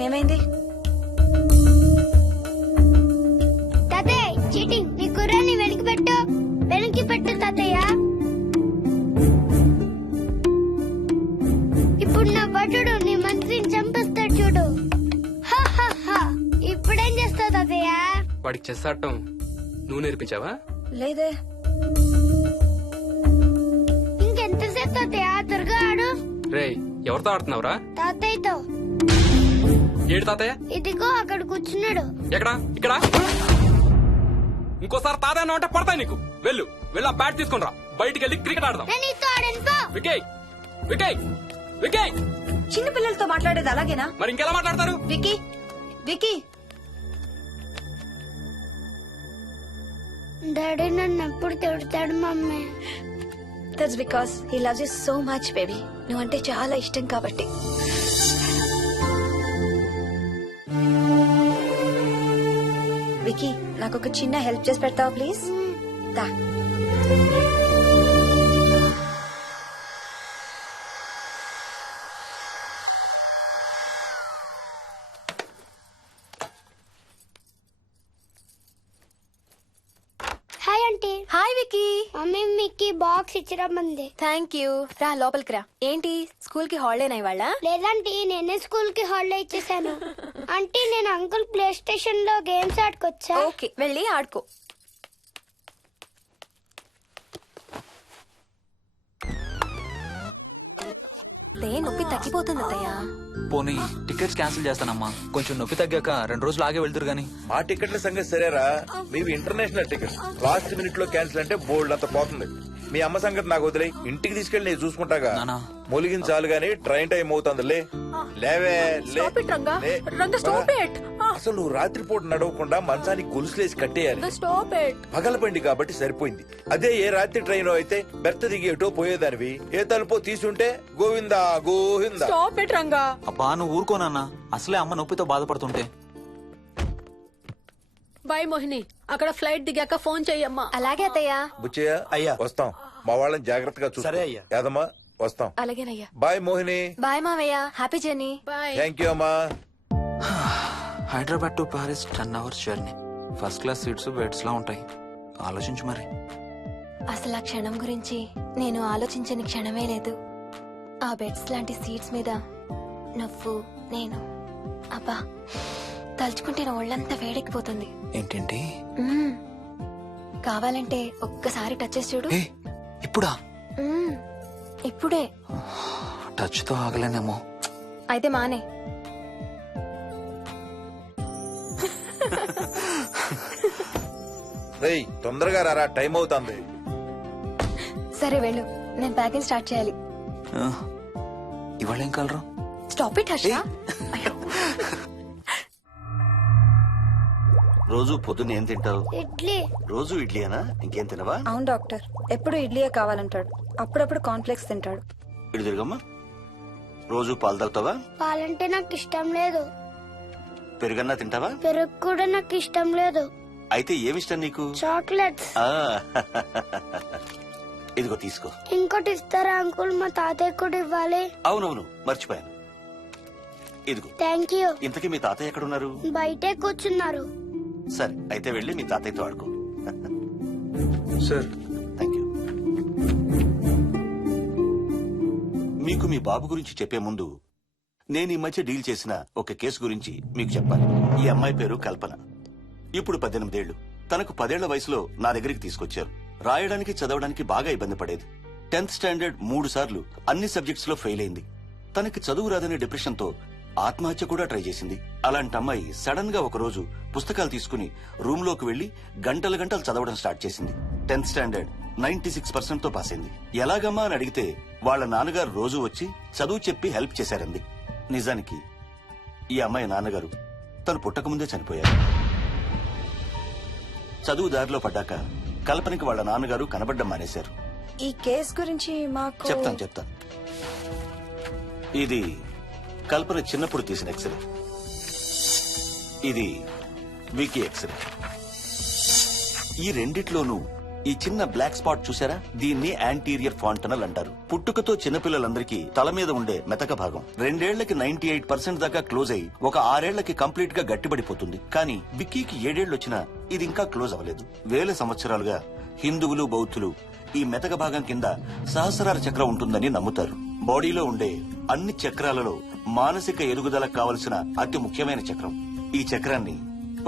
ఏమైంది? తాతయ్య చీటింగ్, నీ కుర్రాన్ని వెనక్కి పెట్టు, వెనక్కి పెట్టు తాతయ్య. ఇప్పుడు నా భటుడు నీ మంత్రిని చంపేస్తాడు చూడు. హా, హా, హా. ఇప్పుడేం చేస్తావు తాతయ్య? వాడికి చెస్ ఆడటం నువ్వు నేర్పించావా? లేదే. ఇంకెంతసేపు తాతయ్య? త్వరగా ఆడు. రేయ్, ఎవరితో ఆడుతున్నావురా? తాతయ్యతో. ఏడు తాతయ్య? ఇదిగో అక్కడ కూర్చున్నాడు. ఎక్కడా? ఇక్కడ. ఇంకోసారి తాతయ్య అంటే పడతాయి నీకు. వెళ్ళు వెళ్ళి ఆ బ్యాట్ తీసుకుని రా, బయటికి వెళ్ళి క్రికెట్ ఆడదాం. నేను నీతో ఆడను పో. వికయ్ వికయ్ వికయ్. చిన్న పిల్లలతో మాట్లాడేది అలాగేనా? మరి ఇంకెలా మాట్లాడతారు? Wiki, wiki. డాడీ నన్ను ఎప్పుడు తిడతాడు mummy. That's because he loves you so much baby. నువ్వంటే చాలా ఇష్టం కాబట్టి. వికీ, నాకు ఒక చిన్న హెల్ప్ చేసి పెడతావా ప్లీజ్? దా. Hi aunty. Aunty. Hi Vicky. Mummy మీకు బాక్స్ ఇచ్చిరమ్మంది. Thank you. రా లోపలికి రా. ఏంటి స్కూల్ కి హాలిడేనా ఇవాళ? లేదంటే నేనే స్కూల్ కి హాలిడే ఇచ్చేసాను. అంటే నేను అంకుల్ ప్లే స్టేషన్ లో గేమ్స్ ఆడుకోవచ్చా? ఓకే, వెళ్ళి ఆడుకో. నొప్పి తగ్గిపోతుంది అత్తయ్య. పోనీ టికెట్స్ క్యాన్సిల్ చేస్తానమ్మా. కొంచెం నొప్పి తగ్గాక 2 రోజులు ఆగే వెళ్తురు గాని. మా టికెట్ల సంగతి సరేరా, మీవి ఇంటర్నేషనల్ టికెట్స్. లాస్ట్ మినిట్ లో క్యాన్సిల్ అంటే బోల్డ్ అంత పోతుంది. మీ అమ్మ సంగతి నాకు వదిలే, ఇంటికి తీసుకెళ్ళి నేను చూసుకుంటాగా. నానా. మొలిగించాలు గాని ట్రైన్ టైం అవుతుంది. లేవే లే. Stop it, Ranga. లే. Ranga, stop it. అసలు నువ్వు రాత్రిపూట నడవకుండా మంచానికి గొలుసులేసి కట్టేయాలి. Stop it. పగలబండి కాబట్టి సరిపోయింది. అదే ఏ రాత్రి ట్రైన్ అయితే బెర్త దిగి ఎటో పోయేదానివి. ఏ తలుపో తీసుంటే Govinda Govinda. Stop it, Ranga. అబ్బా నువ్వు ఊరుకోనన్నా, అసలే అమ్మ నొప్పితో బాధపడుతుంటే. బాయ్ మోహిని, అక్కడ ఫ్లైట్ దిగాక ఫోన్ చెయ్యమ్మా. అలాగే అత్తయ్య. బుచ్చయ్య అయ్యా. వస్తాం. మా వాళ్ళని జాగ్రత్తగా చూసుకో. సరే అయ్యా. యాదమ్మా వస్తాం. అలాగేనయ్యా. బాయ్ మోహిని. బాయ్ మావయ్య. Happy journey. Bye. Thank you అమ్మా. Hyderabad to Paris 10 hours journey. First class seats beds లా ఉంటాయి. ఆలోచించు మరి. అసలు ఆ క్షణం గురించి నేను ఆలోచించని క్షణమే లేదు. ఆ బెడ్స్ లాంటి సీట్స్ మీద నువ్వు నేను. అబ్బా తలుచుకుంటే నా ఒళ్ళంతా వేడెక్కిపోతుంది. ఏంటేంటి? మ్మ్. కావాలంటే ఒక్కసారి టచ్ చేసి చూడు. ఏ ఇప్పుడా? మ్మ్. ఇప్పుడే. టచ్ తో ఆగలేనేమో. అయితే మానే. రేయ్ తొందరగా రారా, టైం అవుతుంది. సరే వెళ్ళు, నేను ప్యాకింగ్ స్టార్ట్ చేయాలి. ఆ, ఇవాళ ఏం కలరు? Stop it Harsha. రోజు పొద్దున్న ఏం తింటావు? ఇడ్లీ. రోజు ఇడ్లీనా? ఇంకేం తినవా? అవును డాక్టర్, ఎప్పుడు ఇడ్లీయే కావాలంటాడు. అప్పుడప్పుడు కాన్ఫ్లెక్స్ తింటాడు. ఇటు తిరగమ్మా. రోజు పాలు తాగుతావా? పాలంటే నాకు ఇష్టం లేదు. పెరుగన్నా తింటావా? పెరుగు కూడా నాకు ఇష్టం లేదు. అయితే ఏమిష్టం నీకు? చాక్లెట్స్. ఆ, ఇదిగో తీసుకో. ఇంకోటి ఇస్తారా అంకుల్? మా తాతయ్య కూడా ఇవ్వాలి. అవునవును మర్చిపోయాను. ఇదిగో. Thank you. ఇంతకీ మీ తాతయ్య ఎక్కడున్నారు? బయటే కూర్చున్నారు. సరే అయితే వెళ్ళి మీ తాతయ్యతో ఆడుకో. Sir thank you. మీకు మీ బాబు గురించి చెప్పే ముందు నేను ఈ మధ్య డీల్ చేసిన ఒక కేసు గురించి మీకు చెప్పాలి. ఈ అమ్మాయి పేరు కల్పన. ఇప్పుడు 18 ఏళ్లు. తనకు 10 ఏళ్ల వయసులో నా దగ్గరికి తీసుకొచ్చారు. రాయడానికి చదవడానికి బాగా ఇబ్బంది పడేది. 10th స్టాండర్డ్ 3 సార్లు అన్ని సబ్జెక్ట్స్ లో ఫెయిల్ అయింది. తనకి చదువు రాదనే డిప్రెషన్ తో ఆత్మహత్య కూడా ట్రై చేసింది. అలాంటి అమ్మాయి సడన్ గా ఒక రోజు పుస్తకాలు తీసుకుని రూమ్ లోకి వెళ్లి గంటలు గంటలు చదవడం స్టార్ట్ చేసింది. 10th స్టాండర్డ్ 96% తో పాస్ అయింది. ఎలాగమ్మా అని అడిగితే వాళ్ళ నాన్నగారు రోజు వచ్చి చదువు చెప్పి హెల్ప్ చేశారంది. నిజానికి ఈ అమ్మాయి నాన్నగారు తను పుట్టకముందే చనిపోయారు. చదువు దారిలో పడ్డాక కల్పనకి వాళ్ళ నాన్నగారు కనబడ్డం మానేశారు. ఈ కేస్ గురించి మాకు చెప్తాను. ఇది కల్పన చిన్నప్పుడు తీసిన ఎక్స్రే. ఇది వికీ ఎక్స్రే. ఈ రెండిట్లోనూ ఈ చిన్న బ్లాక్ స్పాట్ చూసారా? దీన్ని యాంటీరియర్ ఫాంటనల్ అంటారు. పుట్టుకతో చిన్నపిల్లలందరికీ తల మీద ఉండే మెతక భాగం 2 ఏళ్లకి 98% దాకా క్లోజ్ అయి ఒక 6 ఏళ్లకి కంప్లీట్ గా గట్టిపడిపోతుంది. కానీ విక్కీకి 7 ఏళ్లు వచ్చినా ఇది ఇంకా క్లోజ్ అవ్వలేదు. వేల సంవత్సరాలుగా హిందువులు బౌద్ధులు ఈ మెతక భాగం కింద సహస్రార చక్రం ఉంటుందని నమ్ముతారు. బాడీలో ఉండే అన్ని చక్రాలలో మానసిక ఎదుగుదలకు కావలసిన అతి ముఖ్యమైన చక్రం. ఈ చక్రాన్ని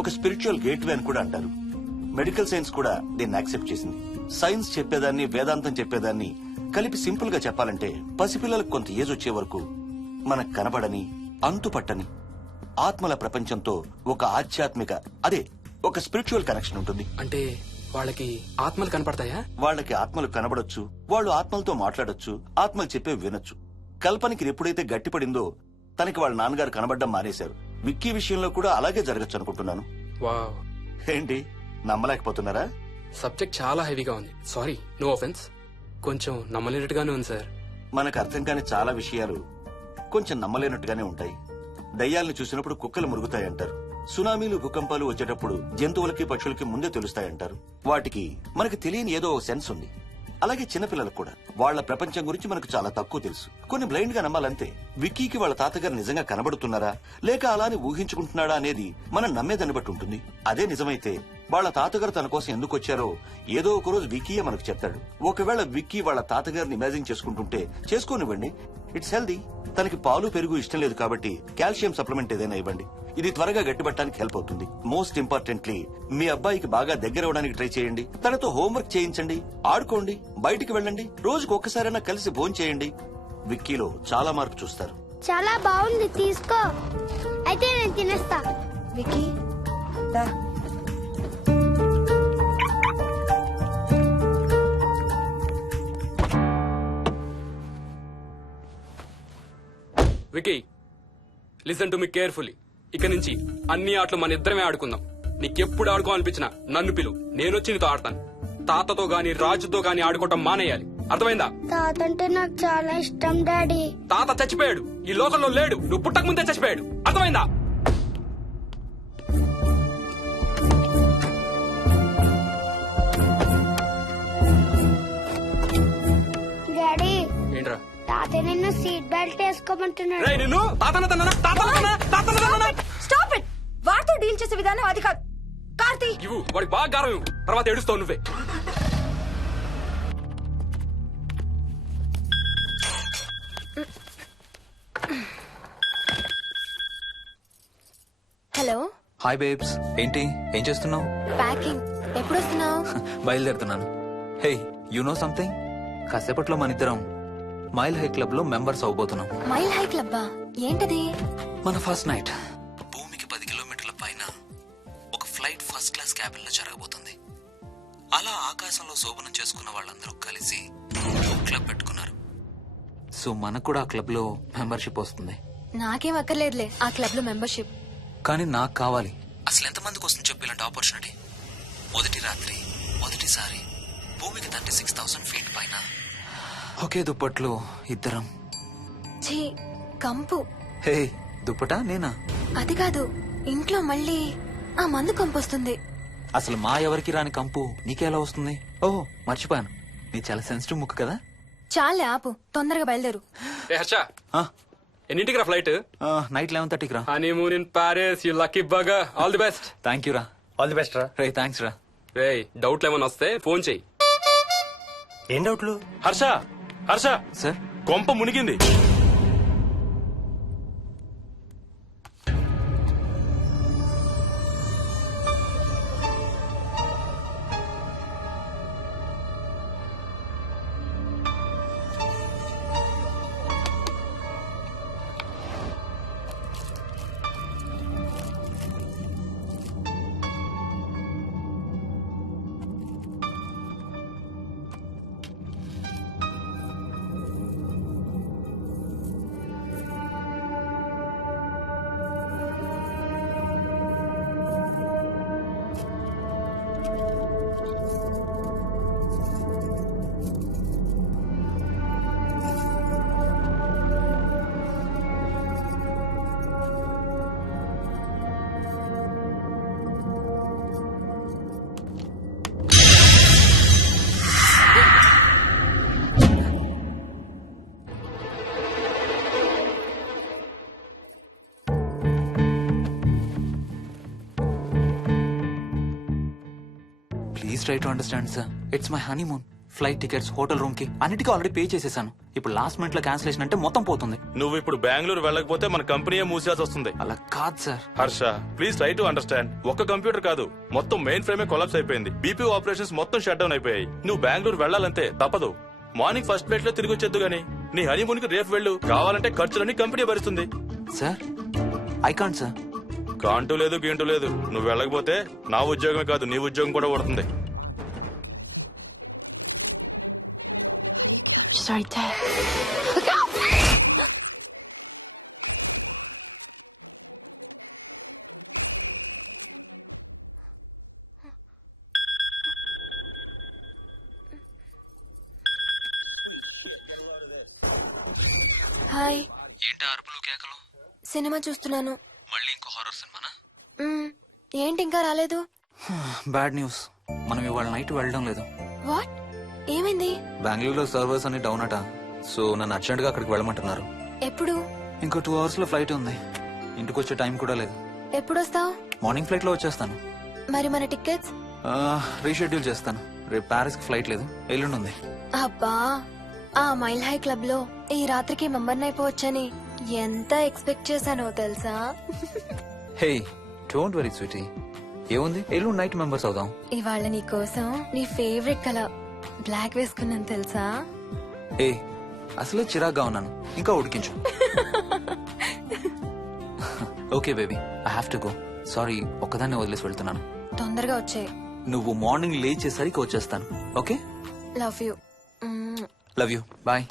ఒక స్పిరిచువల్ గేట్వే అని కూడా అంటారు. మెడికల్ సైన్స్ కూడా దీన్ని యాక్సెప్ట్ చేసింది. సైన్స్ చెప్పేదాన్ని వేదాంతం చెప్పేదాన్ని కలిపి సింపుల్ గా చెప్పాలంటే పసిపిల్లలకు కొంత ఏజ్ వచ్చే వరకు మనకు కనబడని అంతుపట్టని ఆత్మల ప్రపంచంతో ఒక ఆధ్యాత్మిక అదే ఒక స్పిరిచువల్ కనెక్షన్ ఉంటుంది. అంటే వాళ్ళకి ఆత్మలు కనపడతాయా? వాళ్ళకి ఆత్మలు కనబడొచ్చు, వాళ్ళు ఆత్మలతో మాట్లాడొచ్చు, ఆత్మలు చెప్పే వినొచ్చు. కల్పనకి ఎప్పుడైతే గట్టిపడిందో తనకి వాళ్ళ నాన్నగారు కనబడ్డం మానేశారు. విక్కీ విషయంలో కూడా అలాగే జరగచ్చు అనుకుంటున్నాను. వావ్, ఏంటి నమ్మలేకపోతున్నారా? సబ్జెక్ట్ చాలా హెవీగా ఉంది. Sorry, no offence. కొంచెం నమ్మలేనట్టుగానే ఉంది సార్. మనకు అర్థం కాని చాలా విషయాలు కొంచెం నమ్మలేనట్టుగానే ఉంటాయి. దయ్యాలను చూసినప్పుడు కుక్కలు మురుగుతాయంటారు. సునామీలు భూకంపాలు వచ్చేటప్పుడు జంతువులకి పక్షులకి ముందే తెలుస్తాయంటారు. వాటికి మనకు తెలియని ఏదో సెన్స్ ఉంది. అలాగే చిన్నపిల్లలకు కూడా వాళ్ల ప్రపంచం గురించి మనకు చాలా తక్కువ తెలుసు. కొన్ని బ్లైండ్ గా నమ్మాలంతే. విక్కీకి వాళ్ళ తాతగారు నిజంగా కనబడుతున్నారా లేక అలానే ఊహించుకుంటున్నాడా అనేది మనం నమ్మేదాన్ని బట్టి ఉంటుంది. అదే నిజమైతే వాళ్ళ తాతగారు తన కోసం ఎందుకు వచ్చారో ఏదో ఒక రోజు విక్కీయే మనకు చెప్తాడు. ఒకవేళ విక్కీ వాళ్ళ తాతగారిని ఇమాజిన్ చేసుకుంటుంటే చేసుకోనివ్వండి, ఇట్స్ హెల్దీ. తనకి పాలు పెరుగు ఇష్టం లేదు కాబట్టి కాల్షియం సప్లిమెంట్ ఏదైనా ఇవ్వండి. ఇది త్వరగా గట్టిపట్టడానికి హెల్ప్ అవుతుంది. మోస్ట్ ఇంపార్టెంట్లీ మీ అబ్బాయికి బాగా దగ్గర అవడానికి ట్రై చేయండి. తనతో హోంవర్క్ చేయించండి, ఆడుకోండి, బయటికి వెళ్ళండి, రోజుకు ఒక్కసారైనా కలిసి భోజనం చేయండి. విక్కీలో చాలా మార్పు చూస్తారు. చాలా బాగుంది, తీసుకో. అయితే నేను తినేస్తా. విక్కీ దా. Vicky, listen to me carefully. ఇక నుంచి అన్ని ఆటలు మన ఇద్దరమే ఆడుకుందాం. నీకెప్పుడు ఆడుకోవాలనిపించినా నన్ను పిలు, నేనొచ్చి నీతో ఆడతాను. తాతతో గాని రాజుతో గాని ఆడుకోవటం మానేయాలి, అర్థమైందా? తాత అంటే నాకు చాలా ఇష్టం డాడీ. తాత చచ్చిపోయాడు, ఈ లోకంలో లేడు. నువ్వు పుట్టక ముందే చచ్చిపోయాడు, అర్థమైందా? డాడీ ఏంట్రా? తాత నిన్ను సీట్ బెల్ట్ వేసుకోమంటున్నాడు. రేయ్, నిన్ను స్టాప్ ఇట్. వాడితో డీల్ చేసే విధానం అది కాదు. కార్తీ, ఇవ్వు, వాడికి బాగా గారం ఇవ్వు, తర్వాత ఏడుస్తావు నువ్వే. హలో. హాయ్ బేబ్స్, ఏంటి ఏం చేస్తున్నావు? ప్యాకింగ్. ఎప్పుడు వస్తున్నావు? బయలుదేరుతున్నాను. Hey, you know something? కాసేపట్లో మన ఇద్దరం మైల్ హై క్లబ్ లో మెంబర్స్ అవబోతున్నాం. మైల్ హై క్లబ్బా? ఏంటది? మన ఫస్ట్ నైట్ భూమికి 10 కిలోమీటర్ల పైన ఒక ఫ్లైట్ ఫస్ట్ క్లాస్ క్యాబిన్ లో జరగబోతుంది. అలా ఆకాశంలో శోభనం చేసుకున్న వాళ్ళందరూ కలిసి క్లబ్ పెట్టుకున్నారు. సో మనకు కూడా ఆ క్లబ్ లో మెంబర్షిప్ వస్తుంది. నాకేం అక్కర్లేదులే ఆ క్లబ్ లో మెంబర్షిప్. కానీ నాకు కావాలి. అసలు ఎంతమందికి వస్తుంది చెప్పు ఇలాంటి ఆపర్చునిటీ? మొదటి రాత్రి, మొదటిసారి భూమికి 36,000 ఫీట్ పైన ఒకే దుప్పట్లో ఇద్దరం. ఛీ, కంపు. హే, దుప్పటా నేనా? అది కాదు, ఇంట్లో మళ్ళీ ఆ మందు కంపొస్తుంది. అసలు మా ఎవరికి రాని కంపు నీకెలా వస్తుంది? ఓహో, మర్చిపోయాను, నీ చాలా సెన్సిటివ్ ముక్కు కదా. చాలే ఆపు, తొందరగా బయలుదేరు. ఏ హర్ష, ఎన్నింటికి రా ఫ్లైట్? నైట్ 11:30కి రా. Honeymoon in Paris, you lucky bugger. All the best. Thank you రా. ఆల్ ది బెస్ట్ రా. రే, థ్యాంక్స్ రా. రే, డౌట్లు ఏమైనా వస్తే ఫోన్ చెయ్యి. ఏం డౌట్లు? హర్ష, హర్ష, సార్, కొంప మునిగింది. Please try to understand sir. It's my honeymoon. Flight tickets, hotel room కి అన్నిటికీ ఆల్రెడీ పే చేసేసాను. ఇప్పుడు లాస్ట్ మినిట్ లో క్యాన్సిలేషన్ అంటే మొత్తం పోతుంది. నువ్వు ఇప్పుడు బెంగళూరు వెళ్ళకపోతే మన కంపెనీయే మూసేయాల్సి వస్తుంది. అలా కాదు sir. Harsha, please try to understand. ఒక్క కంప్యూటర్ కాదు, మొత్తం మెయిన్ ఫ్రేమే కొలాప్స్ అయిపోయింది. బీపీ ఆపరేషన్స్ మొత్తం షట్ డౌన్ అయిపోయాయి. నువ్వు బెంగళూరు వెళ్ళాలంటే తప్పదు. మార్నింగ్ ఫస్ట్ ఫ్లైట్ లో తిరిగి వచ్చేద్దు గానీ నీ హనీమూన్ కి రేపు వెళ్ళు. కావాలంటే ఖర్చులన్నీ కంపెనీ భరిస్తుంది. Sir, I can't sir. కాంటూ లేదు, గీంటూ లేదు. నువ్వు వెళ్ళకపోతే నా ఉద్యోగమే కాదు, నీ ఉద్యోగం కూడా పడుతుంది. Right there. హాయ్. ఏంటి అరుపులు కేకలు? సినిమా చూస్తున్నాను. మళ్ళీ ఇంకో హారర్ సినిమానా? ఏంటి ఇంకా రాలేదు? బ్యాడ్ న్యూస్, మనం ఇవాళ నైట్ వెళ్ళడం లేదు. వాట్? ఏమైంది? బెంగళూరులో సర్వర్స్ అన్ని డౌన్ అట. సో నన్ను అర్జెంట్ గా అక్కడికి వెళ్ళమంటున్నారు. ఎప్పుడు? ఇంకో 2 hours లో ఫ్లైట్ ఉంది. ఇంటికి వచ్చే టైం కూడా లేదు. ఎప్పుడు వస్తావు? మార్నింగ్ ఫ్లైట్ లో వచ్చేస్తాను. మరి మన టికెట్స్? రీషెడ్యూల్ చేస్తాను. రేపు ప్యారిస్ కి ఫ్లైట్ లేదు, ఎల్లుండి ఉంది. అబ్బా, ఆ మైల్ హై క్లబ్ లో ఈ రాత్రికి మెంబర్ని అయిపోవచ్చని ఎంత ఎక్స్పెక్ట్ చేశానో తెలుసా? హే డోంట్ వరీ స్వీటీ, ఏముంది ఎల్లుండి నైట్ మెంబర్స్ అవుదాం. ఇవాళ నీ కోసం నీ ఫేవరెట్ కలర్ బ్లాక్ వేసుకున్నాను తెలుసా? ఏ అసలే చిరాగ్గా ఉన్నాను, ఇంకా ఉడికించు. Okay baby, I have to go. Sorry, ఒక్కదాన్ని వదిలేసి వెళ్తున్నాను. తొందరగా వచ్చే. నువ్వు మార్నింగ్ లేచేసరికి వచ్చేస్తాను. Okay, love you. Love you, bye.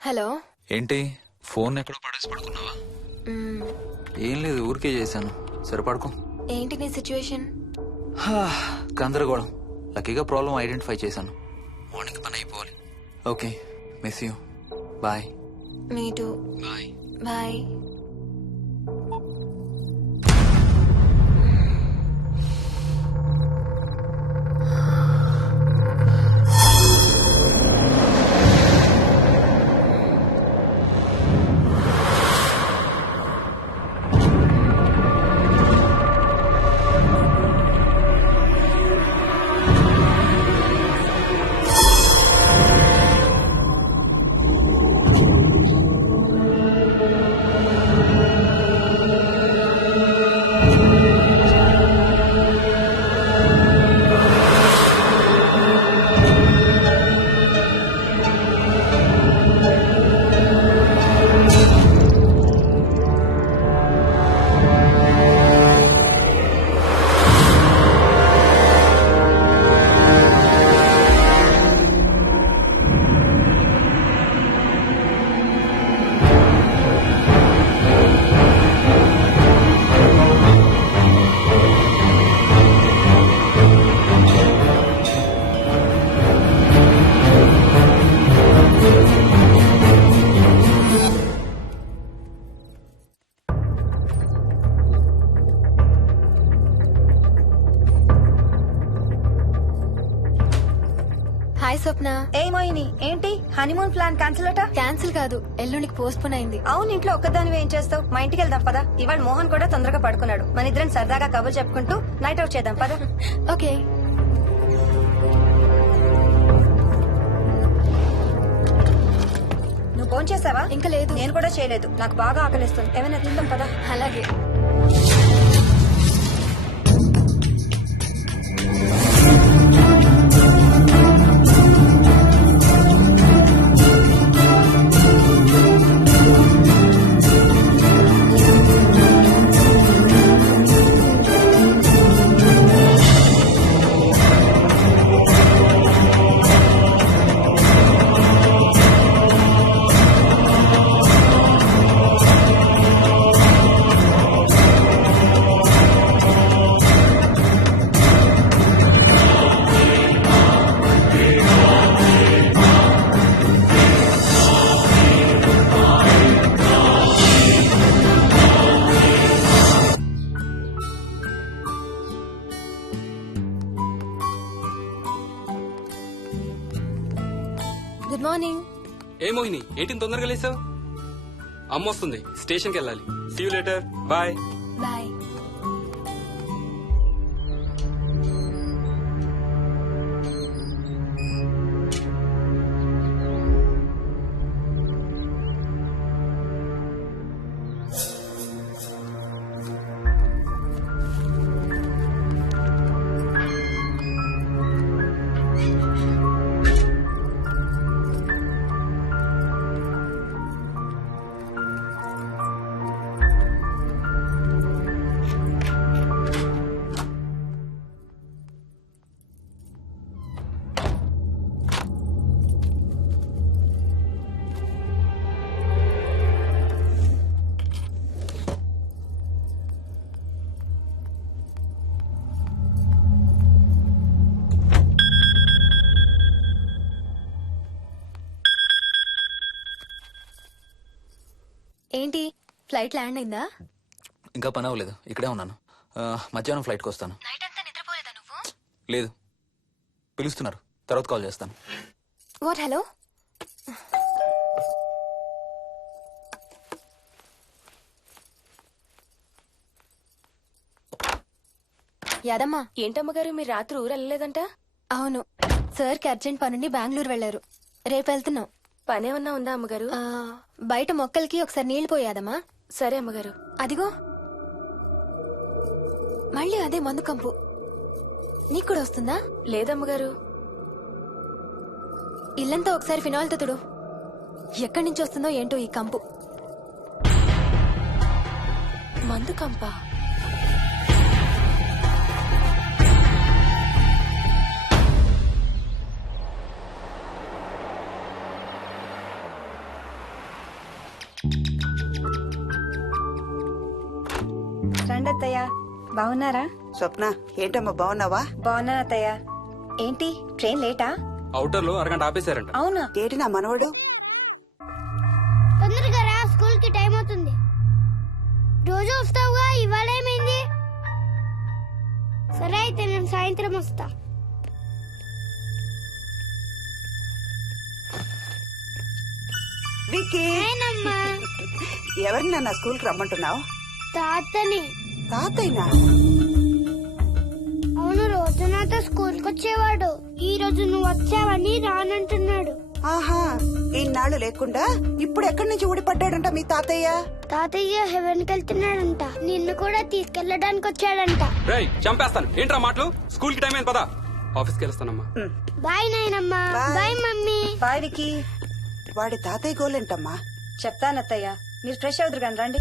Hello. ఏంటి ఫోన్ ఎక్కడో పడేసి పడుకున్నావా? ఏం లేదు, ఊరికే చేశాను. సరే పడుకో. ఏంటి నీ సిచ్యువేషన్? గందరగోళం. లక్కీగా ప్రాబ్లం ఐడెంటిఫై చేశాను. మార్నింగ్ పని అయిపోవాలి. Okay, miss you. Bye. Me too. Bye. Bye. Swapna. ఏ మోహిని, ఏంటి హనీమూన్ ప్లాన్ క్యాన్సిల్ అట? క్యాన్సిల్ కాదు, ఎల్లుండికి పోస్ట్ పోన్ అయింది. అవును, ఇంట్లో ఒక్కదానివే ఏం చేస్తావు? మా ఇంటికి వెళ్దాం పదా. ఇవాళ మోహన్ కూడా తొందరగా పడుకున్నాడు. మన ఇద్దరం సరదాగా కబుర్లు చెప్పుకుంటూ నైట్ అవుట్ చేద్దాం పదా. ఓకే. నువ్వు ఫోన్ చేసావా? ఇంకా లేదు. నేను కూడా చేయలేదు. నాకు బాగా ఆకలిస్తుంది. ఏమైనా తిందాం పదా. అలాగే. Good morning. ఏ మోహిని, ఏంటి తొందరగా లేసావు? అమ్మ వస్తుంది, స్టేషన్కి వెళ్ళాలి. See you later. Bye. Bye. ఏంటి, ఫ్లైట్ ల్యాండ్ అయిందా? ఇంకా పని అవ్వలేదు, ఇక్కడే ఉన్నాను. మధ్యాహ్నం ఫ్లైట్కి వస్తాను. నైట్ అంతా నిద్రపోలేదా నువ్వు? లేదు, పిలుస్తున్నారు, తర్వాత కాల్ చేస్తాను. వాట్? హలో. యాదమ్మా. ఏంటమ్మగారు, మీరు రాత్రి ఊరు వెళ్ళలేదంట? అవును, సార్కి అర్జెంట్ పనుండి బెంగళూరు వెళ్లారు. రేపు వెళ్తున్నాం. పనేమన్నా ఉందా అమ్మగారు? బయట మొక్కలకి ఒకసారి నీళ్లు పోయాదమ్మా. సరే అమ్మగారు. అదిగో మళ్ళీ అదే మందు కంపు. నీకు కూడా వస్తుందా? లేదమ్మగారు. ఇల్లంతా ఒకసారి ఫినాయిల్ తో తుడు. ఎక్కడి నుంచి వస్తుందో ఏంటో ఈ కంపు. మందు కంపా? రండి అత్తయ్య. బాగున్నారా? స్వప్న, ఏంటమ్మా బాగున్నావా? బాగున్నాను అత్తయ్య. ఏంటి ట్రైన్ లేటా? అవుటర్ లో అరగంట ఆపేశారంట. అవునా? ఏంటి నా మనవడు? తొందరగా రా, స్కూల్ కి టైం అవుతుంది. రోజు వస్తావుగా, ఇవాళ ఏమైంది? సరే అయితే నేను సాయంత్రం వస్తా. విక్కీ, ఎవరిని నా స్కూల్ కి రమ్మంటున్నావు? తాతని. తాతయ్యనా? అవును, రోజు నాతో స్కూల్ కి వచ్చేవాడు. ఈ రోజు నువ్వు వచ్చావని రానంటున్నాడు. ఆహా, ఇన్నాళ్ళు లేకుండా ఇప్పుడు ఎక్కడి నుంచి ఊడిపడ్డాడంట మీ తాతయ్య? తాతయ్య హెవెన్ కి వెళ్తున్నాడంట. నిన్ను కూడా తీసుకెళ్లడానికి వచ్చాడంట. రేయ్, చంపేస్తాను. ఏంట్రా మాటలు? స్కూల్ కి టైం అయింది, పదా. ఆఫీస్కి వెళ్తానమ్మా. బాయ్ నాయనమ్మా. Bye mummy. బాయ్ వికీ. వాడి తాతయ్య గోలేంటమ్మా? చెప్తానత్తయ్య, మీరు ఫ్రెష్ అవుతురు కానీ రండి.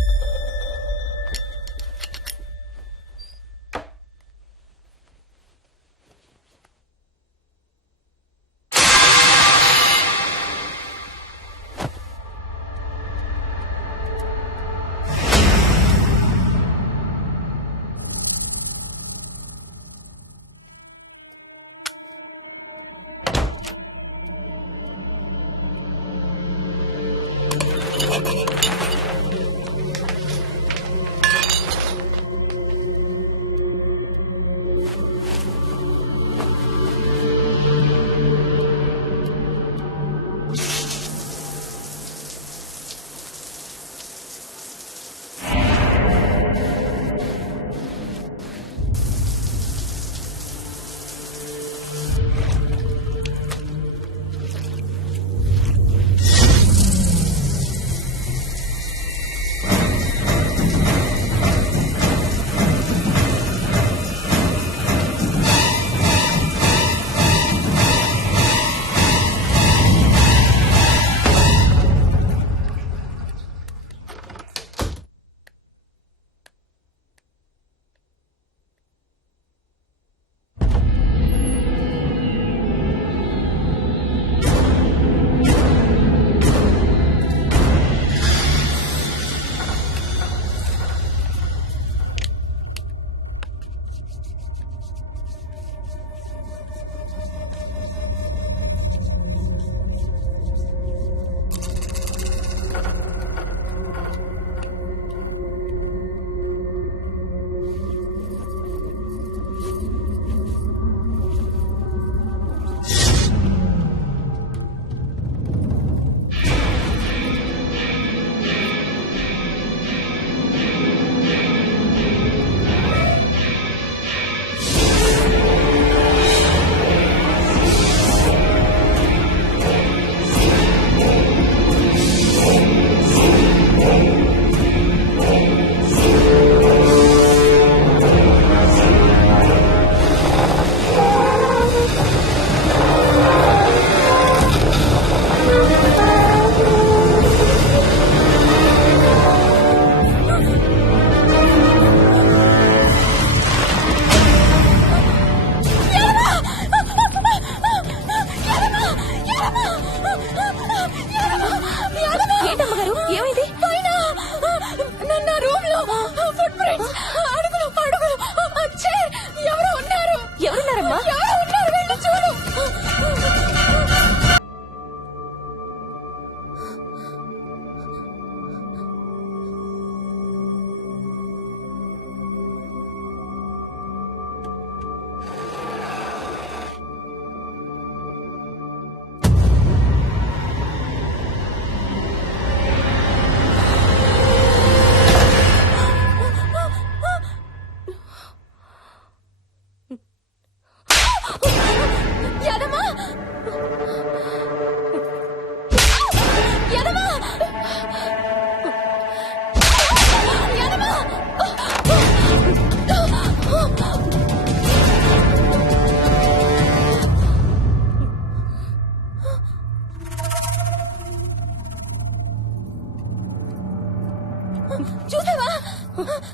చూసావా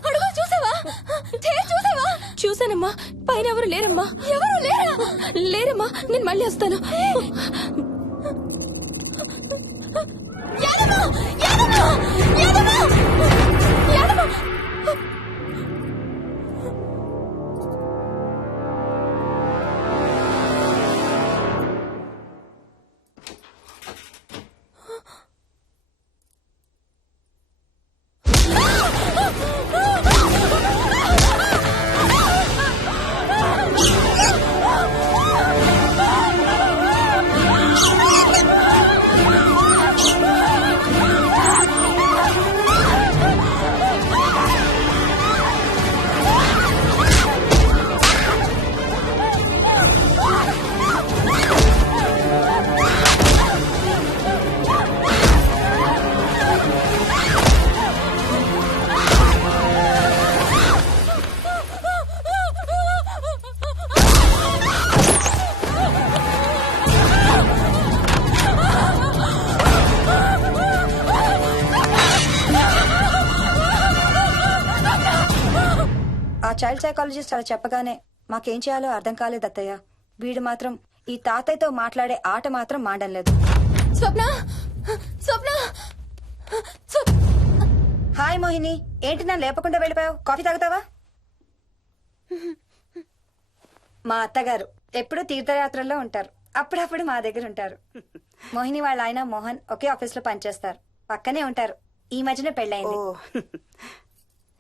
అడుగు చూసావా చూసావా? చూసానమ్మా. పైన ఎవరు లేరమ్మా. ఎవరు లేరమ్మా. నేను మళ్ళీ వస్తాను. చైల్డ్ సైకాలజిస్ట్ అలా చెప్పగానే మాకేం చేయాలో అర్థం కాలేదు అత్తయ్య. వీడు మాత్రం ఈ తాతయ్యతో మాట్లాడే ఆట మాత్రం మాడం లేదు. స్వప్న స్వప్న హాయ్ మోహిని, ఏంటి నన్ను లేపకుండా వెళ్ళిపోయావు? కాఫీ తాగుతావా? మా అత్తగారు ఎప్పుడూ తీర్థయాత్రల్లో ఉంటారు, అప్పుడప్పుడు మా దగ్గర ఉంటారు. మోహిని వాళ్ళ ఆయన మోహన్ ఒకే ఆఫీస్ లో పనిచేస్తారు, పక్కనే ఉంటారు. ఈ మధ్యనే పెళ్ళయింది.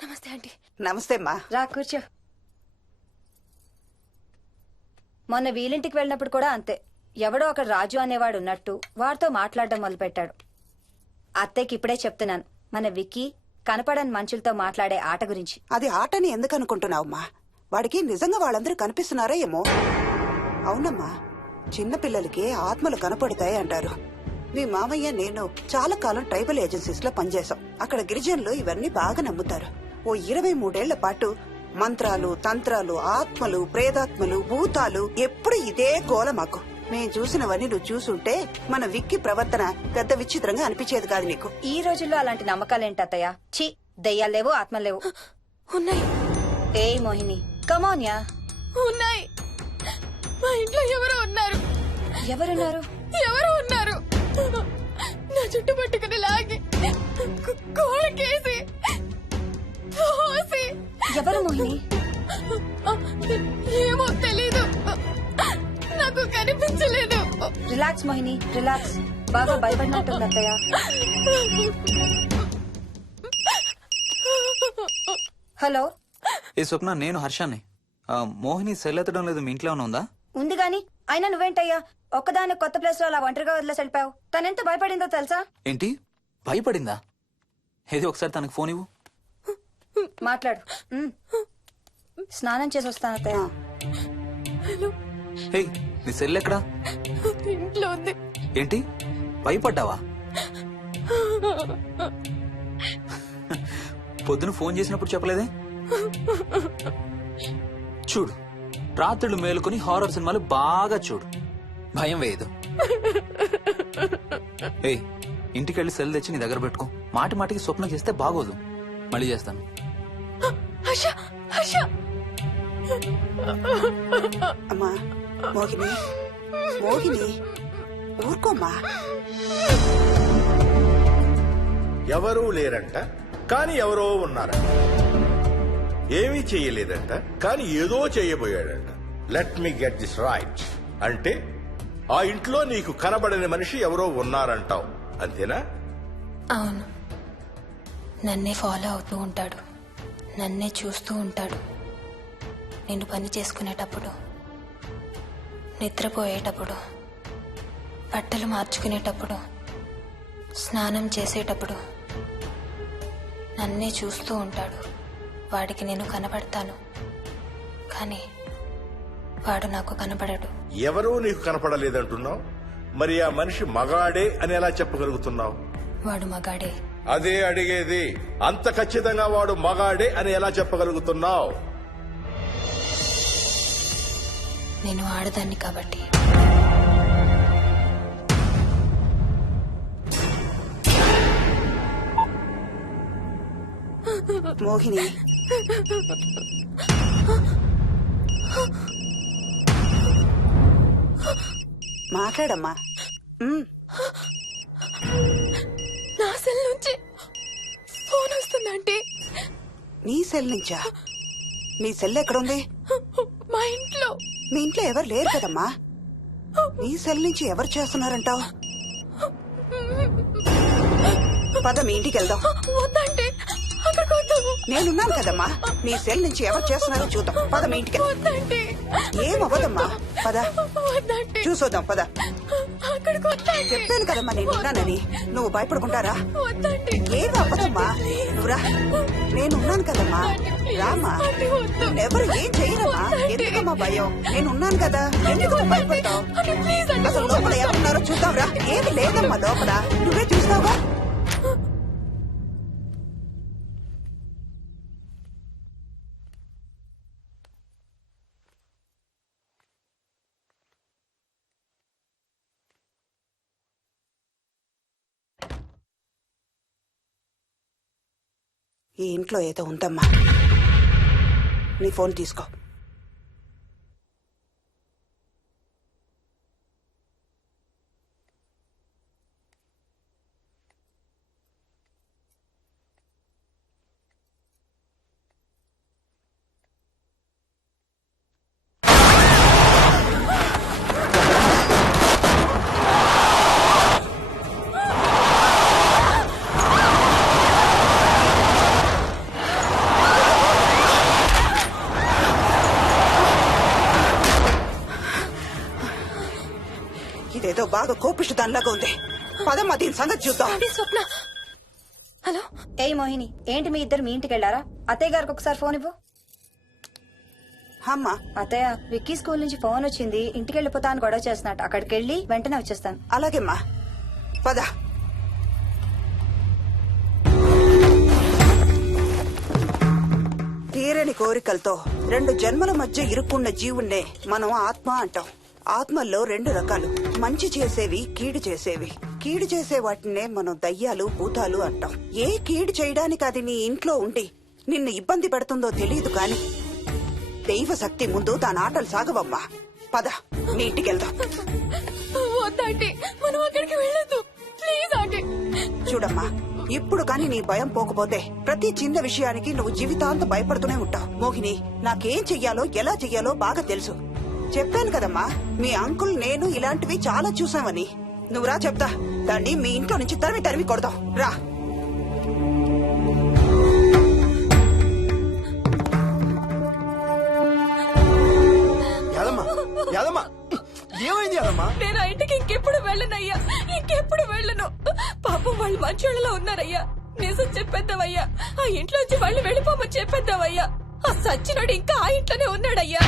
నమస్తే ఆంటీ. నమస్తే అమ్మా. రా కూర్చో. మొన్న వీలింటికి వెళ్ళినప్పుడు కూడా అంతే. ఎవడో ఒక రాజు అనేవాడు ఉన్నట్టు వాడితో మాట్లాడడం మొదలుపెట్టాడు. అత్తయ్యకి ఇప్పుడే చెప్తున్నాను, మన విక్కీ కనపడని మనుషులతో మాట్లాడే ఆట గురించి. అది ఆటని ఎందుకు అనుకుంటున్నావమ్మా? వాడికి నిజంగా వాళ్ళందరూ కనిపిస్తున్నారా ఏమో. అవునమ్మా, చిన్నపిల్లలకి ఆత్మలు కనపడతాయి అంటారు. మీ మామయ్య నేను చాలా కాలం ట్రైబల్ ఏజెన్సీస్ లో పనిచేశాం. అక్కడ గిరిజనులు ఇవన్నీ బాగా నమ్ముతారు. ఓ 23 ఏళ్ల పాటు మంత్రాలు, తంత్రాలు, ఆత్మలు, ప్రేతాత్మలు, భూతాలు, ఎప్పుడు ఇదే గోల మాకు. మేం చూసినవన్నీ నువ్వు చూసుంటే మన విక్కీ ప్రవర్తన పెద్ద విచిత్రంగా అనిపించేది కాదు నీకు. ఈ రోజుల్లో అలాంటి నమ్మకాలేంటి అత్తయ్య? ఛీ, దెయ్యాలు లేవు, ఆత్మలు లేవు. ఉన్నాయి. ఏ మోహిని, కమోన్యా. ఉన్నాయి. మా ఇంట్లో ఎవరో ఉన్నారు. ఎవరున్నారు? ఎవరో ఉన్నారు. నా చుట్టు పట్టుకుని లాగి కోళ్ళకేసి ఎవరు మోహిని? ఏమో తెలీదు, నాకు కనిపించలేదు. Relax Mohini, relax. బాగా భయపడినట్టుంది అత్తయ్య. హలో. ఏ స్వప్న, నేను హర్షాన్ని. మోహిని సెల్ ఎత్తడం లేదు, మీ ఇంట్లో ఏమైనా ఉందా? ఉంది గాని, అయినా నువ్వేంటయ్యా ఒక్కదాని కొత్త ప్లేస్ లో అలా ఒంటరిగా వదిలేసి వెళ్ళిపోయావు? తనెంత భయపడిందో తెలుసా? ఏంటి, భయపడిందా? ఏది ఒకసారి తనకు ఫోన్ ఇవ్వు. మాట్లాడు. స్నానం చేసి వస్తాను అత్తయ్య. హే, నీ సెల్ ఎక్కడా? ఇంట్లో ఉంది. ఏంటి, భయపడ్డావా? పొద్దున ఫోన్ చేసినప్పుడు చెప్పలేదే? చూడు, రాత్రులు మేలుకొని హారర్ సినిమాలు బాగా చూడు, భయం వేయదు. ఏయ్, ఇంటికెళ్ళి సెల్ తెచ్చి నీ దగ్గర పెట్టుకో. మాటి మాటికి స్వప్నం చేస్తే బాగోదు. మళ్ళీ చేస్తాను. అమ్మా మోహిని, మోహిని ఊరుకోమ్మా. ఎవరూ లేరంట, కానీ ఎవరో ఉన్నారంట. ఏమీ చెయ్యలేదంట, కానీ ఏదో చెయ్యబోయాడంట. Let me get this right. అంటే ఆ ఇంట్లో నీకు కనబడని మనిషి ఎవరో ఉన్నారంటావు, అంతేనా? అవును, నన్నే ఫాలో అవుతూ ఉంటాడు, నన్నే చూస్తూ ఉంటాడు. నేను పని చేసుకునేటప్పుడు, నిద్రపోయేటప్పుడు, బట్టలు మార్చుకునేటప్పుడు, స్నానం చేసేటప్పుడు నన్నే చూస్తూ ఉంటాడు. వాడికి నేను కనబడతాను, కానీ వాడు నాకు కనబడడు. ఎవరూ నీకు కనపడలేదంటున్నావు, మరి ఆ మనిషి మగాడే అని ఎలా చెప్పగలుగుతున్నావు? వాడు మగాడే. అదే అడిగేది, అంత ఖచ్చితంగా వాడు మగాడే అని ఎలా చెప్పగలుగుతున్నావు? నేను ఆడదాన్ని కాబట్టి. మోహిని మాట్లాడమ్మా. నా సెల్ నుంచి ఫోన్ వస్తుందంటే నీ సెల్ నుంచా? నీ సెల్ ఎక్కడుంది? మా ఇంట్లో. మీ ఇంట్లో ఎవరు లేరు కదమ్మా. నీ సెల్ నుంచి ఎవరు చేస్తున్నారంటావు? పద మీ ఇంటికి వెళ్దాం. వద్దంటే అక్కడికి వద్దాము. నేనున్నాను కదమ్మా. నీ సెల్ నుంచి ఎవరు చేస్తున్నారో చూద్దాం. పద మీ ఇంటికి. వద్దంటే ఏం అవ్వదమ్మా. పద వద్దంటే చూసొద్దాం. పద. అక్కడికి వద్దంటే. చెప్పాను కదమ్మా నేనున్నానని. నువ్వు భయపడుకుంటారా? వద్దంటే. ఏం అవ్వదమ్మా. నువ్వురా. నేనున్నాను కదమ్మా. రామ్మా. ఎవరు ఏం చేయరమ్మా. ఎందుకమ్మా భయం? నేనున్నాను కదా. ఎందుకమ్మా భయపడతావు? అసలు లోపల ఎవరున్నారో చూద్దాంరా. ఏమి లేదమ్మా లోపల. నువ్వే చూస్తావా? ఈ ఇంట్లో ఏదో ఉందమ్మా. నీ ఫోన్ తీసుకో. ఇదేదో బాగా కోపిష్టి దానిలాగా ఉంది. పదమ్మా దీని సంగతి చూద్దాం. స్వప్న. హలో. ఏయ్ మోహిని, ఏంటి మీ ఇద్దరు మీ ఇంటికి వెళ్లారా? అత్తయ్య గారికి ఒకసారి ఫోన్ ఇవ్వు. అమ్మా. అత్తయ్య, విక్కీ స్కూల్ నుంచి ఫోన్ వచ్చింది. ఇంటికి వెళ్ళిపోతా అని గొడవ చేస్తున్నట్టు. అక్కడికి వెళ్ళి వెంటనే వచ్చేస్తాను. అలాగేమ్మా. పద. తీరని కోరికలతో 2 జన్మల మధ్య ఇరుక్కున్న జీవుణ్ణే మనం ఆత్మ అంటాం. ఆత్మల్లో 2 రకాలు. మంచి చేసేవి, కీడు చేసేవి. కీడు చేసే వాటినే మనం దయ్యాలు, భూతాలు అంటాం. ఏ కీడు చేయడానికి అది నీ ఇంట్లో ఉండి నిన్ను ఇబ్బంది పెడుతుందో తెలియదు కాని దైవ శక్తి ముందు దాని ఆటలు సాగవమ్మా. పద నీ ఇంటికి వెళ్దాం. వద్దంటే మనం అక్కడికి వెళ్ళొద్దు. ప్లీజ్ అంటే. చూడమ్మా, ఇప్పుడు కాని నీ భయం పోకపోతే ప్రతి చిన్న విషయానికి నువ్వు జీవితాంతం భయపడుతూనే ఉంటావు. మోహిని, నాకేం చెయ్యాలో ఎలా చెయ్యాలో బాగా తెలుసు. చెప్పాను కదమ్మా, మీ అంకుల్ నేను ఇలాంటివి చాలా చూసామని. నువ్వు రా చెప్తా. దాన్ని మీ ఇంట్లో నుంచి తరిమి కొడదాం. రా. ఏమైంది యాదమ్మా? నేను ఆ ఇంటికి ఇంకెప్పుడు వెళ్ళనయ్యా. ఇంకెప్పుడు వెళ్ళను. పాపం వాళ్ళు మంచోళ్ళలో ఉన్నారయ్యా. నిజం చెప్పేద్దామయ్యా. ఆ ఇంట్లోంచి వాళ్ళు వెళ్ళిపోమని చెప్పేద్దామయ్యా. ఆ సచ్చినోడు ఇంకా ఆ ఇంట్లోనే ఉన్నాడయ్యా.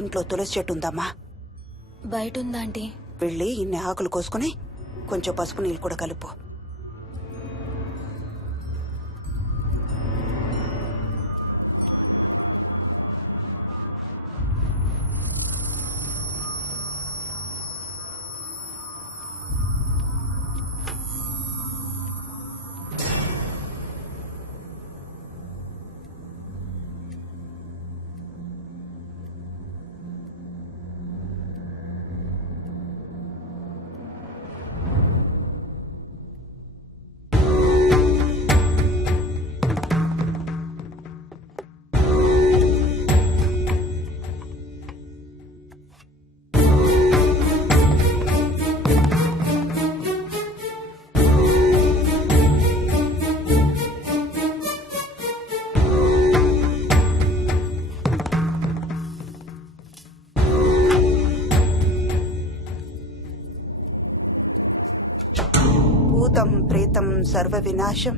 ఇంట్లో తులసి చెట్టు ఉందమ్మా. బయట ఉందా ఆంటీ? వెళ్ళి ఇన్ని ఆకులు కోసుకుని కొంచెం పసుపు నీళ్ళు కూడా కలుపు. సర్వ వినాశం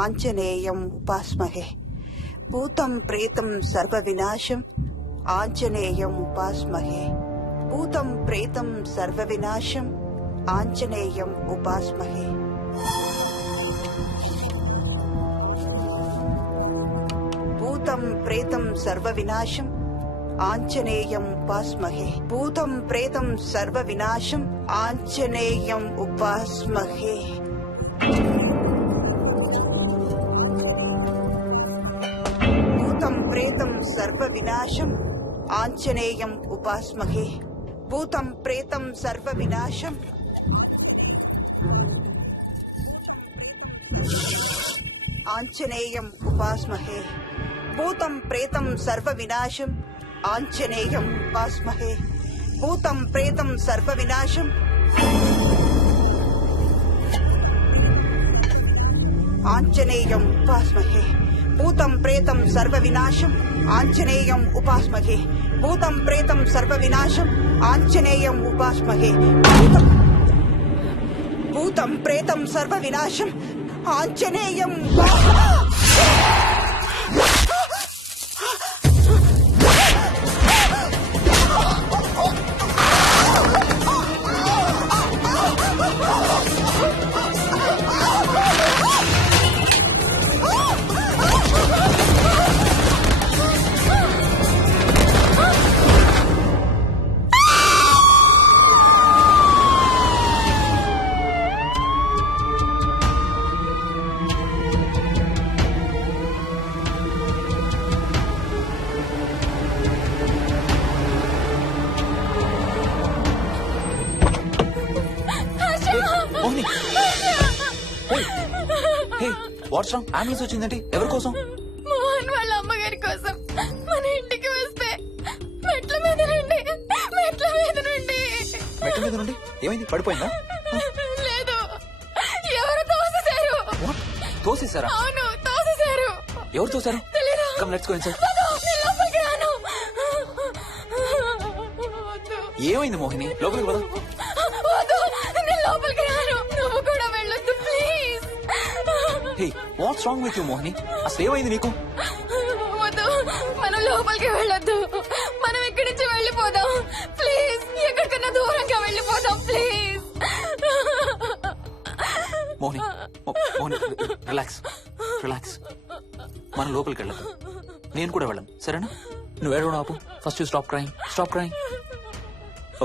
ఆంజనేయం ఉపాస్మహే భూతం ప్రేతం సర్వ వినాశం ఆంజనేయం ఉపాస్మహే భూతం ప్రేతం సర్వ వినాశం ఆంజనేయం ఉపాస్మహే భూతం ప్రేతం సర్వ వినాశం ఆంజనేయం ఉపాస్మహే భూతం ప్రేతం సర్వ వినాశం ఆంజనేయం ఉపాస్మహే భూతం ప్రేతం సర్వ వినాశం ఆంజనేయం ఉపాస్మహే భూతం ప్రేతం సర్వ వినాశం ఆంజనేయం ఉపాస్మహే భూతం ప్రేతం సర్వ వినాశం ఆంజనేయం ఉపాస్మహే భూతం ప్రేతం సర్వ వినాశం ఆంజనేయం ఉపాస్మహే భూతం ప్రేతం సర్వ వినాశం ఆంజనేయం ఉపాస్మహే భూతం ప్రేతం సర్వ వినాశం ఆంజనేయం ఉపాస్మహే భూతం ప్రేతం సర్వ వినాశం ఆంజనేయం వాట్స్ రాంగ్? అంబులెన్స్ వచ్చిందంటే ఎవరి కోసం? మోహన్ వాళ్ళ అమ్మగారి కోసం. మన ఇంటికి వస్తే మెట్ల మీద నుండి మెట్ల మీద నుండి ఏమైంది? పడిపోయిందా? లేదు, ఎవరు తోసేశారు. తోసేశారా? అవును, తోసేశారు. ఎవరు తోసారు? తెలీదు. Come let's go inside. లోపలికి రాను. ఏమైంది మోహిని? లోపలికి పద. వద్దు, నేను లోపలికి రాను. నువ్వు కూడా వెళ్ళొద్దు please. Hey, watts wrong with you Mohini? అసలు ఏమైంది నీకు? వద్దు, మనం లోపలికి వెళ్ళొద్దు. మనం ఇక్కడి నుంచి వెళ్ళిపోదాం ప్లీజ్. ఎక్కడికన్నా దూరంగా వెళ్ళిపోదాం please. Mohini, Mohini relax relax. మనం లోపలికి వెళ్ళదు. నేను కూడా వెళ్ళను, సరేనా? నువ్వు ఏడవడం ఆపు. First you stop crying. Stop crying.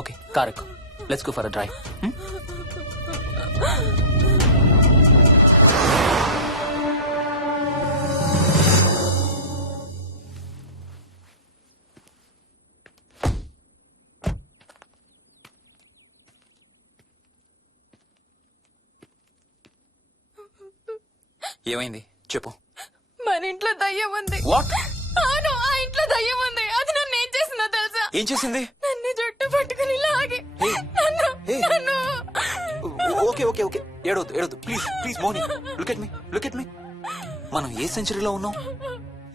Okay, car ఎక్కు. Let's go for a drive. ఏమైంది చెప్పు. మన ఇంట్లో దయ్యం ఉంది. వాట్? అవును, ఆ ఇంట్లో దయ్యం ఉంది. అది నన్ను ఏం చేసిందో తెలుసా? ఏం చేసింది? నన్ను జుట్టు పట్టుకుని లాగి నన్ను ఓకే ఓకే ఓకే, ఏడవద్దు ఏడవద్దు please please Mohini. Look at me, look at me. మనం ఏ సెంచరీలో ఉన్నాం?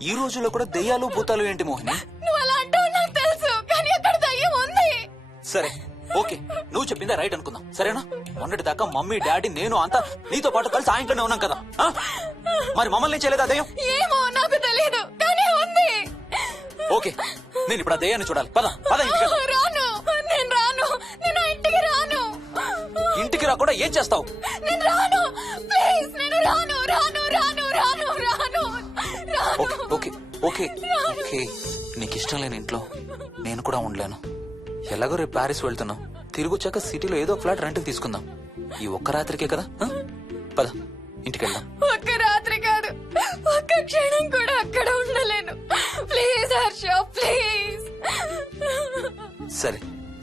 ఈ రోజుల్లో కూడా దెయ్యాలు భూతాలు ఏంటి మోహిని? నువ్వు అలా అంటావు నాకు తెలుసు, కానీ అక్కడ దయ్యం ఉంది. సరే ఓకే, నువ్వు చెప్పిందే రైట్ అనుకుందాం, సరేనా? మొన్నటి దాకా మమ్మీ డాడీ నేను అంతా నీతో పాటు కలిసి ఆ ఇంట్లోనే ఉన్నాం కదా. మరి మమ్మల్ని చేయలేదా దయ్యం? ఏమో నాకు తెలియదు, కానీ ఉంది. ఓకే, నేను ఇప్పుడు ఆ దయ్యాన్ని చూడాలి. పద పద ఇంటికి. రాను, నేను రాను. నేను ఆ ఇంటికి రాను. ఇంటికి రాకుండా ఏం చేస్తావు? నేను రాను ప్లీజ్. నేను రాను రాను రాను రాను రాను రాను. ఓకే ఓకే ఓకే ఓకే, నీకు ఇష్టం లేని ఇంట్లో నేను కూడా ఉండలేను. ఎలాగో రేపు ప్యారిస్ వెళ్తున్నాం. తిరిగి వచ్చాక సిటీలో ఏదో ఫ్లాట్ రెంట్కి తీసుకుందాం. ఈ ఒక్క రాత్రికే కదా. పద ఇంటికి వెళ్దాం. ఒక్క రాత్రి కాదు, ఒక్క క్షణం కూడా అక్కడ ఉండలేను. Please Harsha please. సరే,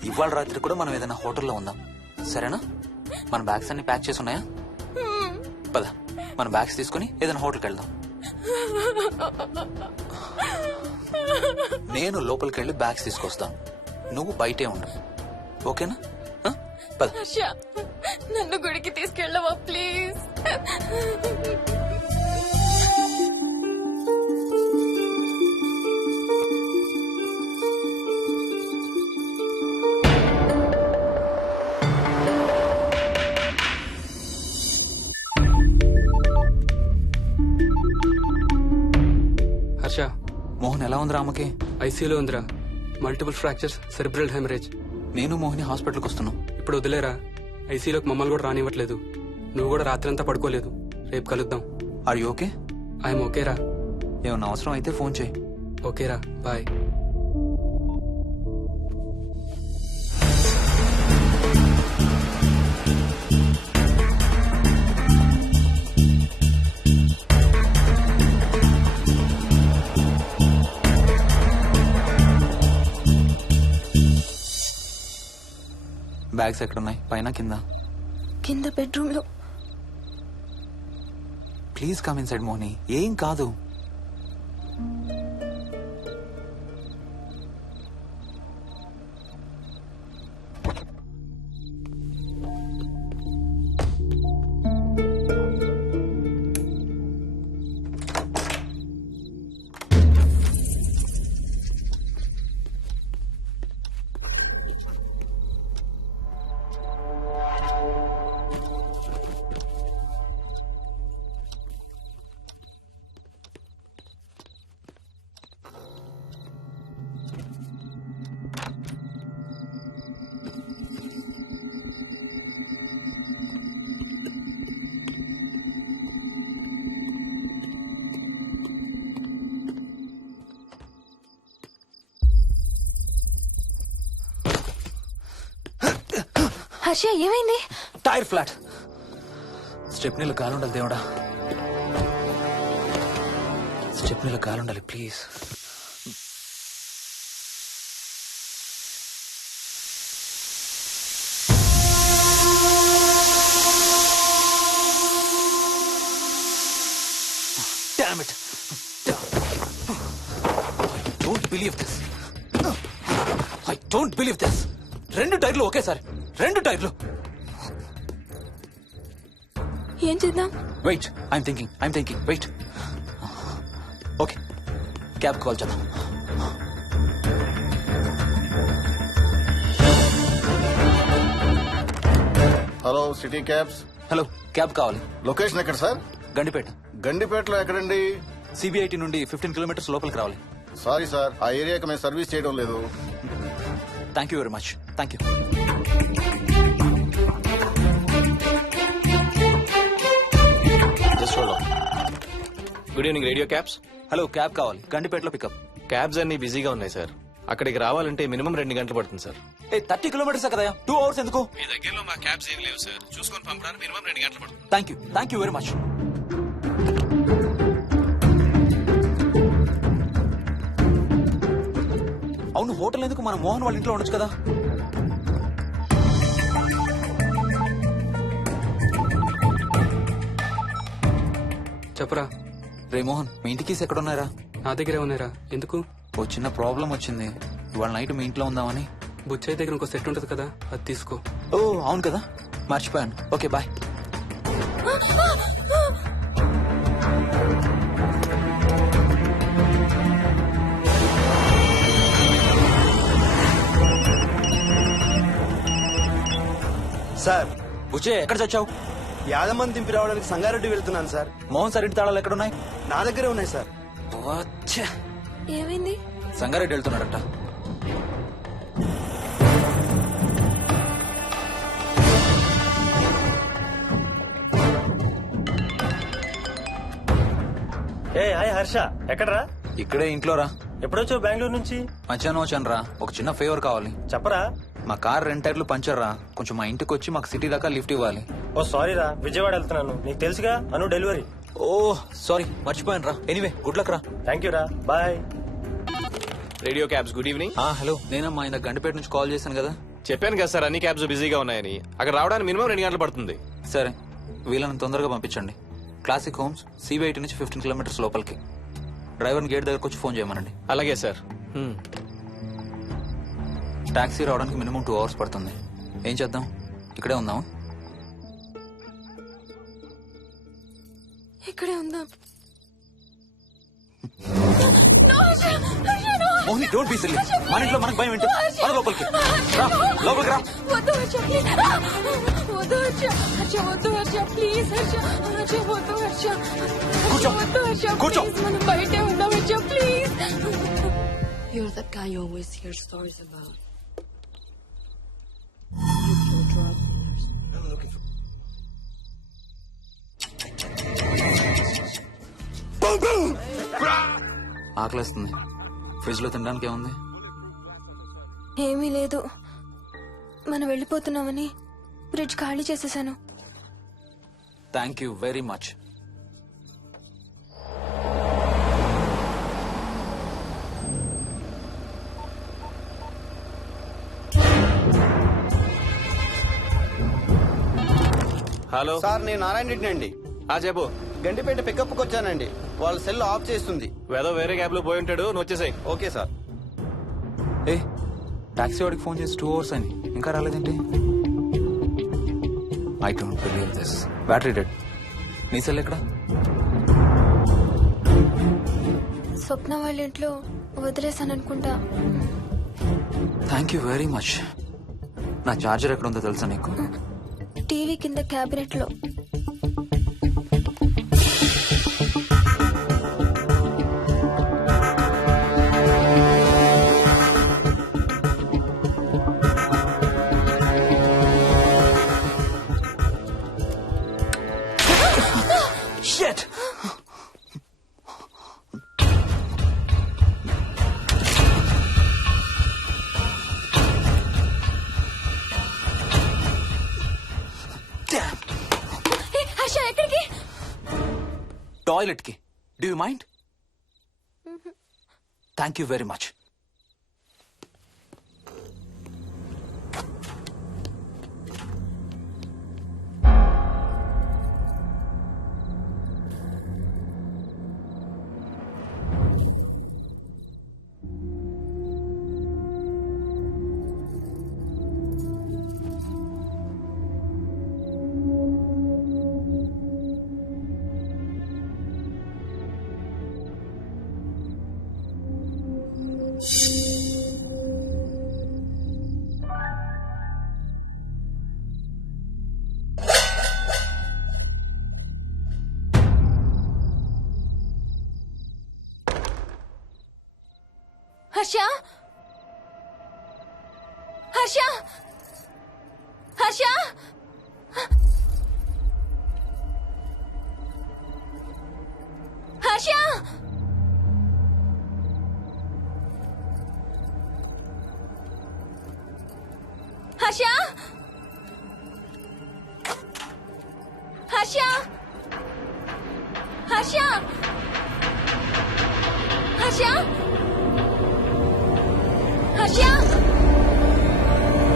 ఇవాళ రాత్రి కూడా మనం ఏదైనా హోటల్లో ఉందాం, సరేనా? మన బ్యాగ్స్ అన్ని ప్యాక్ చేసి ఉన్నాయా? పద మన బ్యాగ్స్ తీసుకుని ఏదైనా హోటల్కి వెళ్దాం. నేను లోపలికి వెళ్ళి బ్యాగ్స్ తీసుకొస్తాను, నువ్వు బయటే ఉండు, ఓకేనా? పద. హర్ష, నన్ను గుడికి తీసుకెళ్ళవా ప్లీజ్? ఉందిరా అమ్మకి? ఐసీయూలో ఉందిరా. Multiple fractures, cerebral haemorrhage. నేను మోహిని హాస్పిటల్కి వస్తున్నాం. ఇప్పుడు వదిలేరా, ఐసీయూలోకి మమ్మల్ని కూడా రానివ్వట్లేదు. నువ్వు కూడా రాత్రంతా పడుకోలేదు. రేపు కలుద్దాం. Are you okay? ఐఎమ్ ఓకేరా. ఏమన్నా అవసరం అయితే ఫోన్ చేయి. ఓకేరా, బాయ్. బ్యాగ్స్ ఎక్కడున్నాయి? పైన కింద? కింద బెడ్రూమ్ లో. Please come inside Mohini. ఏం కాదు. హర్ష, ఏమైంది? Tyre flat. స్టెప్నీలో కాలుండాలి దేవుడా. స్టెప్నీలో కాలుండాలి please. Damn it. I don't believe this. I don't believe this. 2 టైర్లు ఒకేసారి. 2 టైర్లు. ఏం చేద్దాం? Wait, I'm thinking. Wait. Okay, cab call చేద్దాం. Hello, city cabs. Hello, cab కావాలి. లొకేషన్ ఎక్కడ సార్? గండిపేట. గండిపేటలో ఎక్కడండి? సిబిఐటి నుండి 15 కిలోమీటర్స్ లోపలికి రావాలి. సారీ సార్, ఆ ఏరియాకి మేము సర్వీస్ చేయడం లేదు. Thank you very much. Thank you. Good evening radio cabs. Hello, cab కావాలి. గండిపేటలో పికప్. క్యాబ్స్ అన్ని బిజీగా ఉన్నాయి సార్. అక్కడికి రావాలంటే మినిమం 2 గంటలు పడుతుంది సార్. 30 కిలోమీటర్స్ కదా, 2 అవర్స్ ఎందుకు? మీ దగ్గరలో మా క్యాబ్స్ ఏం లేవు సార్. చూసుకొని పంపడానికి మినిమం 2 గంటలు పడుతుంది. Thank you very much. అవును, హోటల్ ఎందుకు? మన మోహన్ వాళ్ళ ఇంట్లో ఉండొచ్చు కదా. చెప్పరా. రే మోహన్, మీ ఇంటికి ఎక్కడ ఉన్నారా? నా దగ్గరే ఉన్నారా. ఎందుకు? ఓ చిన్న ప్రాబ్లం వచ్చింది. ఇవాళ నైట్ మీ ఇంట్లో ఉందామని. బుచ్చయ్య దగ్గర ఇంకో సెట్ ఉంటది కదా, అది తీసుకో. ఓ అవును కదా, మర్చిపోయాను. Okay, bye. సార్, బుచ్చయ్య ఎక్కడ చచ్చావు? యాదమ్మని దింపి రావడానికి సంగారెడ్డి వెళ్తున్నాను సార్. మోహన్ సార్ ఇంటి తాళాలు ఎక్కడున్నాయి? నా దగ్గరే ఉన్నాయి సార్. ఏమైంది? సంగారెడ్డి వెళ్తున్నాడట. ఏ హాయ్ హర్ష, ఎక్కడరా? ఇక్కడే ఇంట్లో రా. ఎప్పుడొచ్చావు బెంగళూరు నుంచి? మధ్యాహ్నం వచ్చాను రా. ఒక చిన్న ఫేవర్ కావాలి. చెప్పరా. మా కార్ 2 టైర్లు పంచర్ రా. కొంచెం మా ఇంటికి వచ్చి మాకు సిటీ దాకా లిఫ్ట్ ఇవ్వాలి. ఓ సారీ రా, విజయవాడ వెళ్తున్నాను. నీకు తెలుసుగా, అను డెలివరీ. ఓ సారీ, మర్చిపోయాను రా. ఎనీవే, గుడ్ లక్ రా. థ్యాంక్ యూ రా, bye. Radio cabs, good evening. Hello, నేనమ్మా ఇంత గండిపేట నుంచి కాల్ చేశాను కదా. చెప్పాను కదా సార్, అన్ని క్యాబ్స్ బిజీగా ఉన్నాయని. అక్కడ రావడానికి మినిమం 2 గంటలు పడుతుంది. సరే, వీళ్ళని తొందరగా పంపించండి. క్లాసిక్ హోమ్స్, సిబిఐటి నుంచి 15 కిలోమీటర్స్ లోపలికి. డ్రైవర్ని గేట్ దగ్గరకు వచ్చి ఫోన్ చేయమనండి. అలాగే సార్. టాక్సీ రావడానికి మినిమం 2 అవర్స్ పడుతుంది. ఏం చేద్దాం? ఇక్కడే ఉందాం. ఇక్కడే ఉందాం. Mohini, don't be silly. మన ఇంట్లో మనకు భయం ఏంటి? మన లోపలికి రా, లోపలికి రా. వద్దు హర్ష, ప్లీజ్. వద్దు హర్ష. హర్ష, వద్దు హర్ష, ప్లీజ్. హర్ష, హర్ష, వద్దు హర్ష. కూర్చో, వద్దు హర్ష, కూర్చో. ప్లీజ్. మనం బయటే ఉందాం Harsha, please. You're that guy you always hear stories about. You kill drug dealers. I'm looking for. ఆకలేస్తుంది. ఫ్రిడ్జ్ లో తినడానికి ఏముంది? ఏమీ లేదు. మనం వెళ్ళిపోతున్నామని ఫ్రిడ్జ్ ఖాళీ చేసేసాను. Thank you very much. Hello sir నేను నారాయణ రెడ్డి అండి. చెప్పు. గండిపేట పికప్కి వచ్చానండి. వాళ్ళ సెల్ ఆఫ్ చేస్తుంది. వేదో వేరే క్యాబ్ లో పోయి ఉంటాడు, నువ్వు వచ్చేసాయి. Okay sir. ఏ టాక్సీ వాడికి ఫోన్ చేసి 2 hours అని ఇంకా రాలేదేంటి? I don't believe this. Battery dead. నీ సెల్ ఎక్కడ? స్వప్న వాళ్ళ ఇంట్లో వదిలేసాను అనుకుంటా. Thank you very much. నా చార్జర్ ఎక్కడ ఉందో తెలుసా నీకు? టీవీ కింద క్యాబినెట్ లో. Shit! హర్ష ఎక్కడికి? టాయిలెట్ కి. Do you mind? Thank you very much. Harsha Harsha Harsha Harsha Harsha Harsha Harsha Harsha Harsha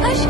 Harsha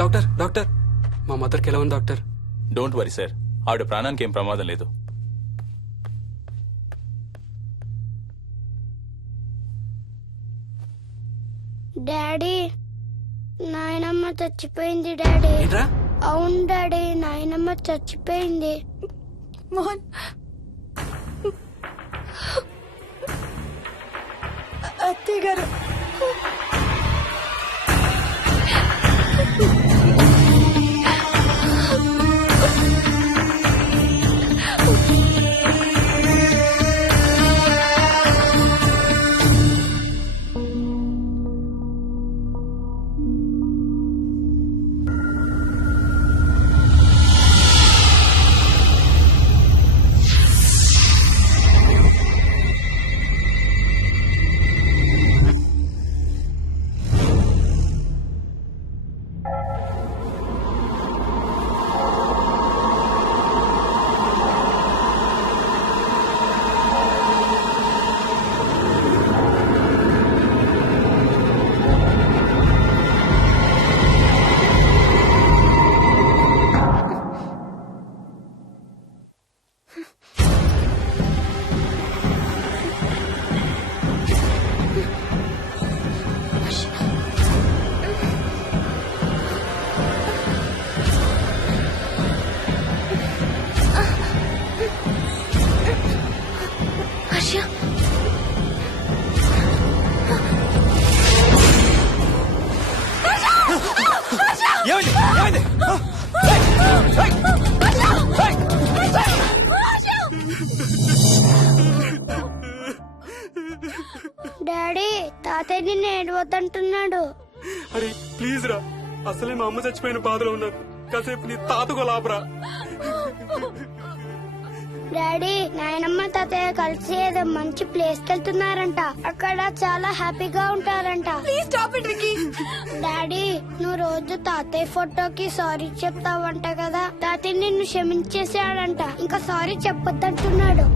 doctor doctor మా మదర్కి ఎలా ఉంది డాక్టర్? డోంట్ వరీ సార్, ఆవిడ ప్రాణానికి ఏం ప్రమాదం లేదు. డాడీ నాయనమ్మ చచ్చిపోయింది డాడీ. అవును డాడీ, నాయనమ్మ చచ్చిపోయింది. మోహన్ అత్తయ్య గారు హర్ష ఏమైంది ఏమైంది డాడీ తాతయ్య నిన్ను ఏడవద్దంటున్నాడు. అరే ప్లీజ్ రా, అసలే మా అమ్మ చచ్చిపోయిన బాధలో ఉన్నాను. కాసేపు నీ తాతకు లాపరా. డాడీ నాయనమ్మ తాతయ్య కలిసి ఏదో మంచి ప్లేస్ కి వెళ్తున్నారంట. అక్కడ చాలా హ్యాపీగా ఉంటారంట. డాడీ నువ్వు రోజు తాతయ్య ఫోటోకి సారీ చెప్తావంట కదా. తాతయ్య నిన్ను క్షమించేసాడంట. ఇంకా సారీ చెప్పొద్దంటున్నాడు.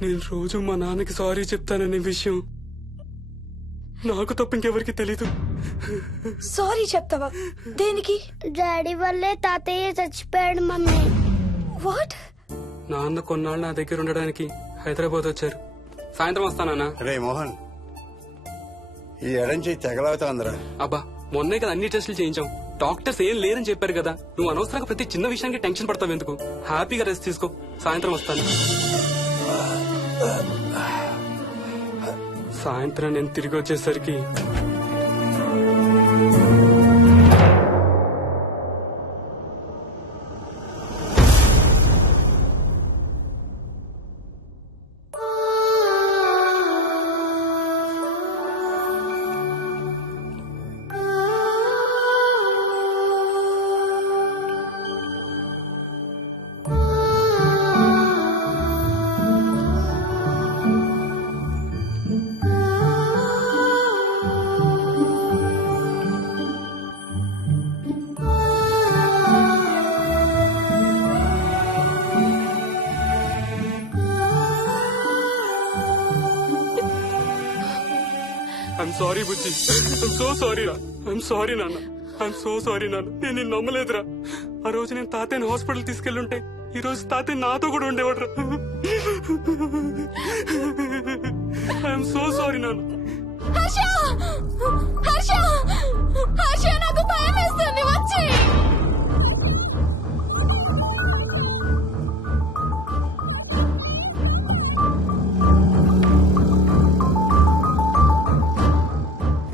నేను రోజు మా నాన్నకి సారీ చెప్తాననే విషయం నాకు తప్ప ఇంకెవరికి తెలీదు. సారీ చెప్తావా? దేనికి? డాడీ వల్లే తాతయ్య చచ్చిపోయాడు మమ్మీ. వాట్? నాన్న కొన్నాళ్ళు నా దగ్గర ఉండడానికి హైదరాబాద్ వచ్చారు. సాయంత్రం వస్తానా? రే మోహన్, ఈ ఎడం చేయి తెగలవుతాందిరా. అబ్బా మొన్నే కదా అన్ని టెస్టులు చేయించాం. డాక్టర్స్ ఏం లేదని చెప్పారు కదా. నువ్వు అనవసరంగా ప్రతి చిన్న విషయానికి టెన్షన్ పడతావు ఎందుకు? హ్యాపీగా రెస్ట్ తీసుకో. సాయంత్రం వస్తాను. సాయంత్రం నేను తిరిగి వచ్చేసరికి I'm sorry Bujji. I'm so sorry రా. ఐఎమ్ సారీ నాన్న. ఐఎమ్ సో సారీ నాన్న. నేను నిన్ను నమ్మలేదురా. ఆ రోజు నేను తాతయ్యని హాస్పిటల్ తీసుకెళ్ళుంటే ఈ రోజు తాతయ్య నాతో కూడా ఉండేవాడు రా. ఐఎమ్ సో సారీ నాన్న. హర్ష హర్ష హర్ష నాకు భయం వేస్తుంది. వచ్చి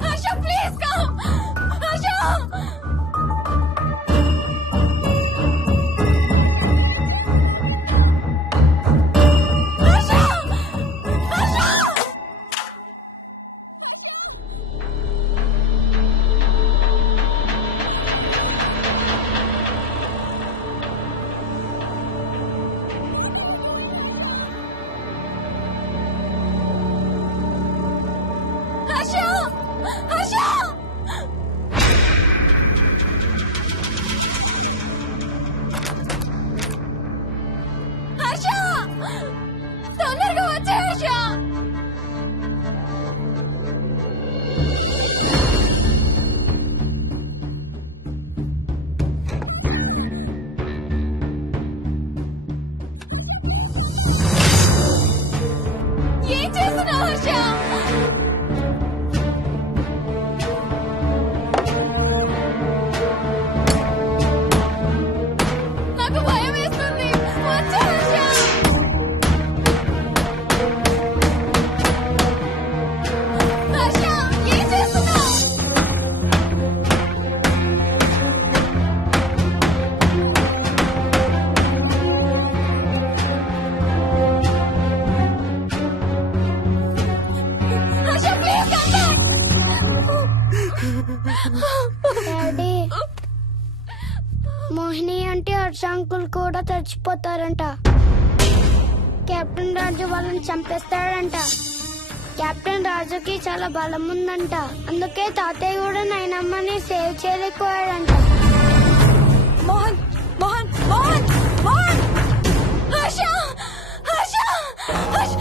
హర్ష ప్లీజ్ కమ్. హర్ష తొందరగా వచ్చే హర్ష. ఏం చేస్తున్నావు హర్ష? నాకు భయం వేస్తుంది. వచ్చే హర్ష. హర్ష ఏం చేస్తున్నావు? Harsha please come back. Daddy Mohini అంటే హర్ష అంకుల్ కూడా చచ్చిపోతారంట. కెప్టెన్ రాజు వాళ్ళని చంపేస్తాడంట. కెప్టెన్ రాజుకి చాలా బలం ఉందంట. అందుకే తాతయ్య కూడా నాయనమ్మని సేవ్ చేయలేకపోయాడంట. మోహన్ మోహన్ మోహన్ మోహన్ హర్ష హర్ష హర్ష.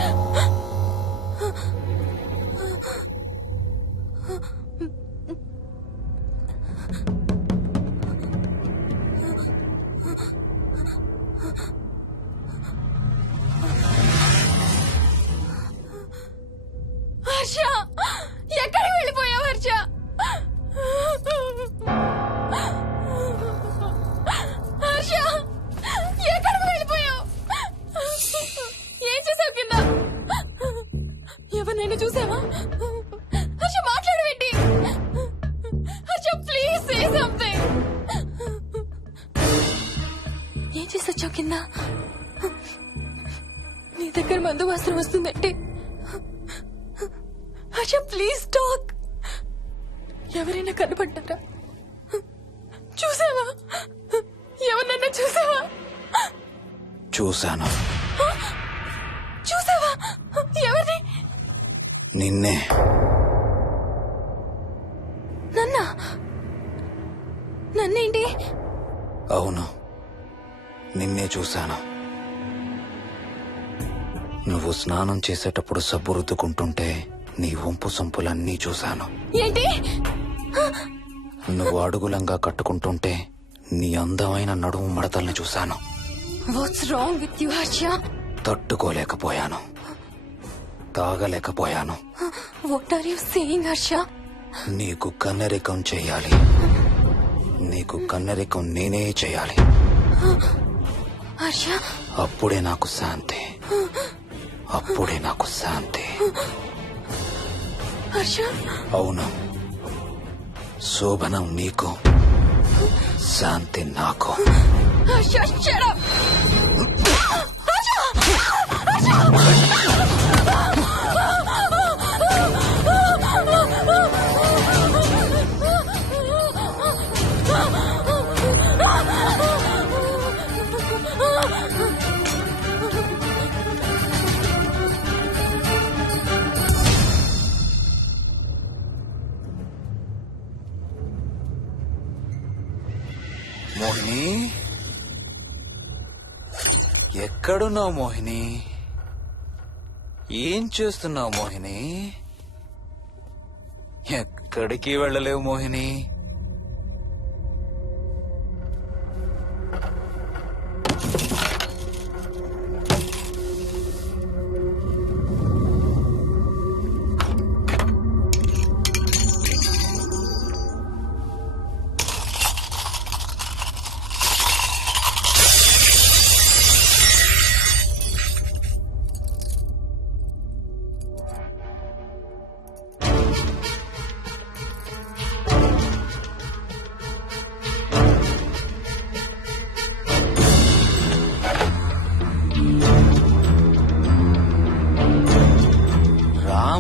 హర్ష ఎక్కడికి వెళ్ళిపోయావు? ఏం చేసావు కింద? ఎవరినైనా చూసావా? హర్ష మాట్లాడవేంటి? Harsha please say something. ఏం చేసొచ్చావు కింద? నీ దగ్గర మందు వాసన వస్తుందంటే హర్ష ప్లీజ్ టాక్. ఎవరైనా కనపడ్డారా? చూసావా? ఎవరినన్నా చూసావా? చూశాను. చూసావా? ఎవరిని? నిన్నే. నన్నేంటి? అవును, నిన్నే చూశాను. నువ్వు స్నానం చేసేటప్పుడు సబ్బు రుద్దుకుంటుంటే నీ వంపు సొంపులన్నీ చూశాను. ఏంటి? నువ్వు అడుగులంగా కట్టుకుంటుంటే నీ అందమైన నడుము మడతల్ని చూశాను. What's wrong with you Harsha? తట్టుకోలేకపోయాను, తాగలేకపోయాను. What are you saying Harsha? నీకు కన్నరికం చేయాలి. నీకు కన్నరికం నేనే చేయాలి. హర్ష అప్పుడే నాకు శాంతి. అప్పుడే నాకు శాంతి. హర్ష అవును, శోభనం నీకు, శాంతి నాకు. Harsha shut up. మోహిని, ఎక్కడున్నావు మోహిని? ఏం చేస్తున్నావు మోహిని? ఎక్కడికి వెళ్ళలేవు మోహిని.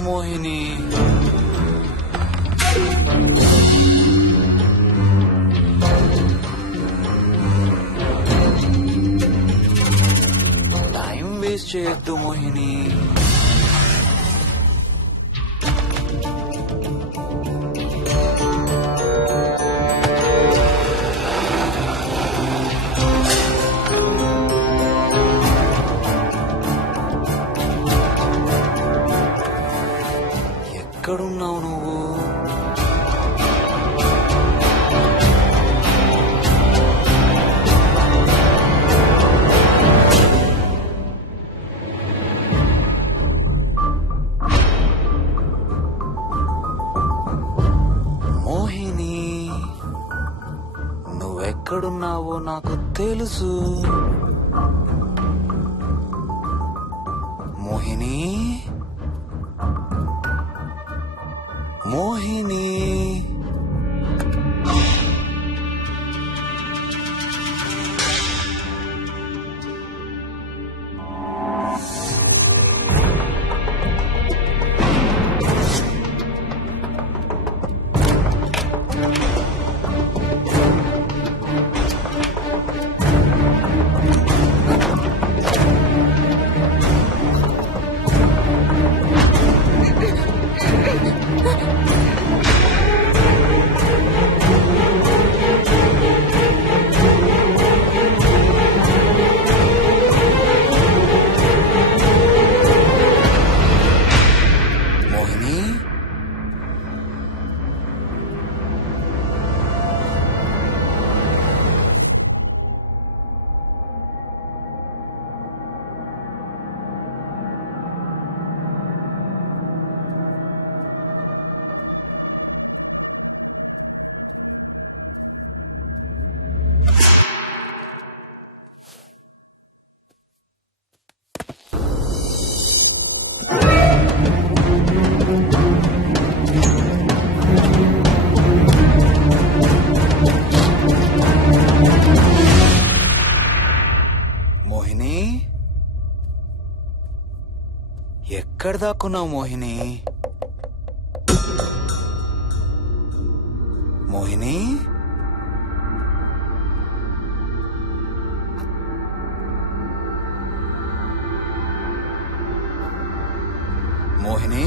మోహిని, టైం వేస్ట్ చేయొద్దు మోహిని. ఎక్కడున్నావు నువ్వు? మోహిని, నువ్వెక్కడున్నావో నాకు తెలుసు. మోహిని, మోహిని, ఎక్కడ దాక్కున్నావు మోహిని? మోహిని, మోహిని,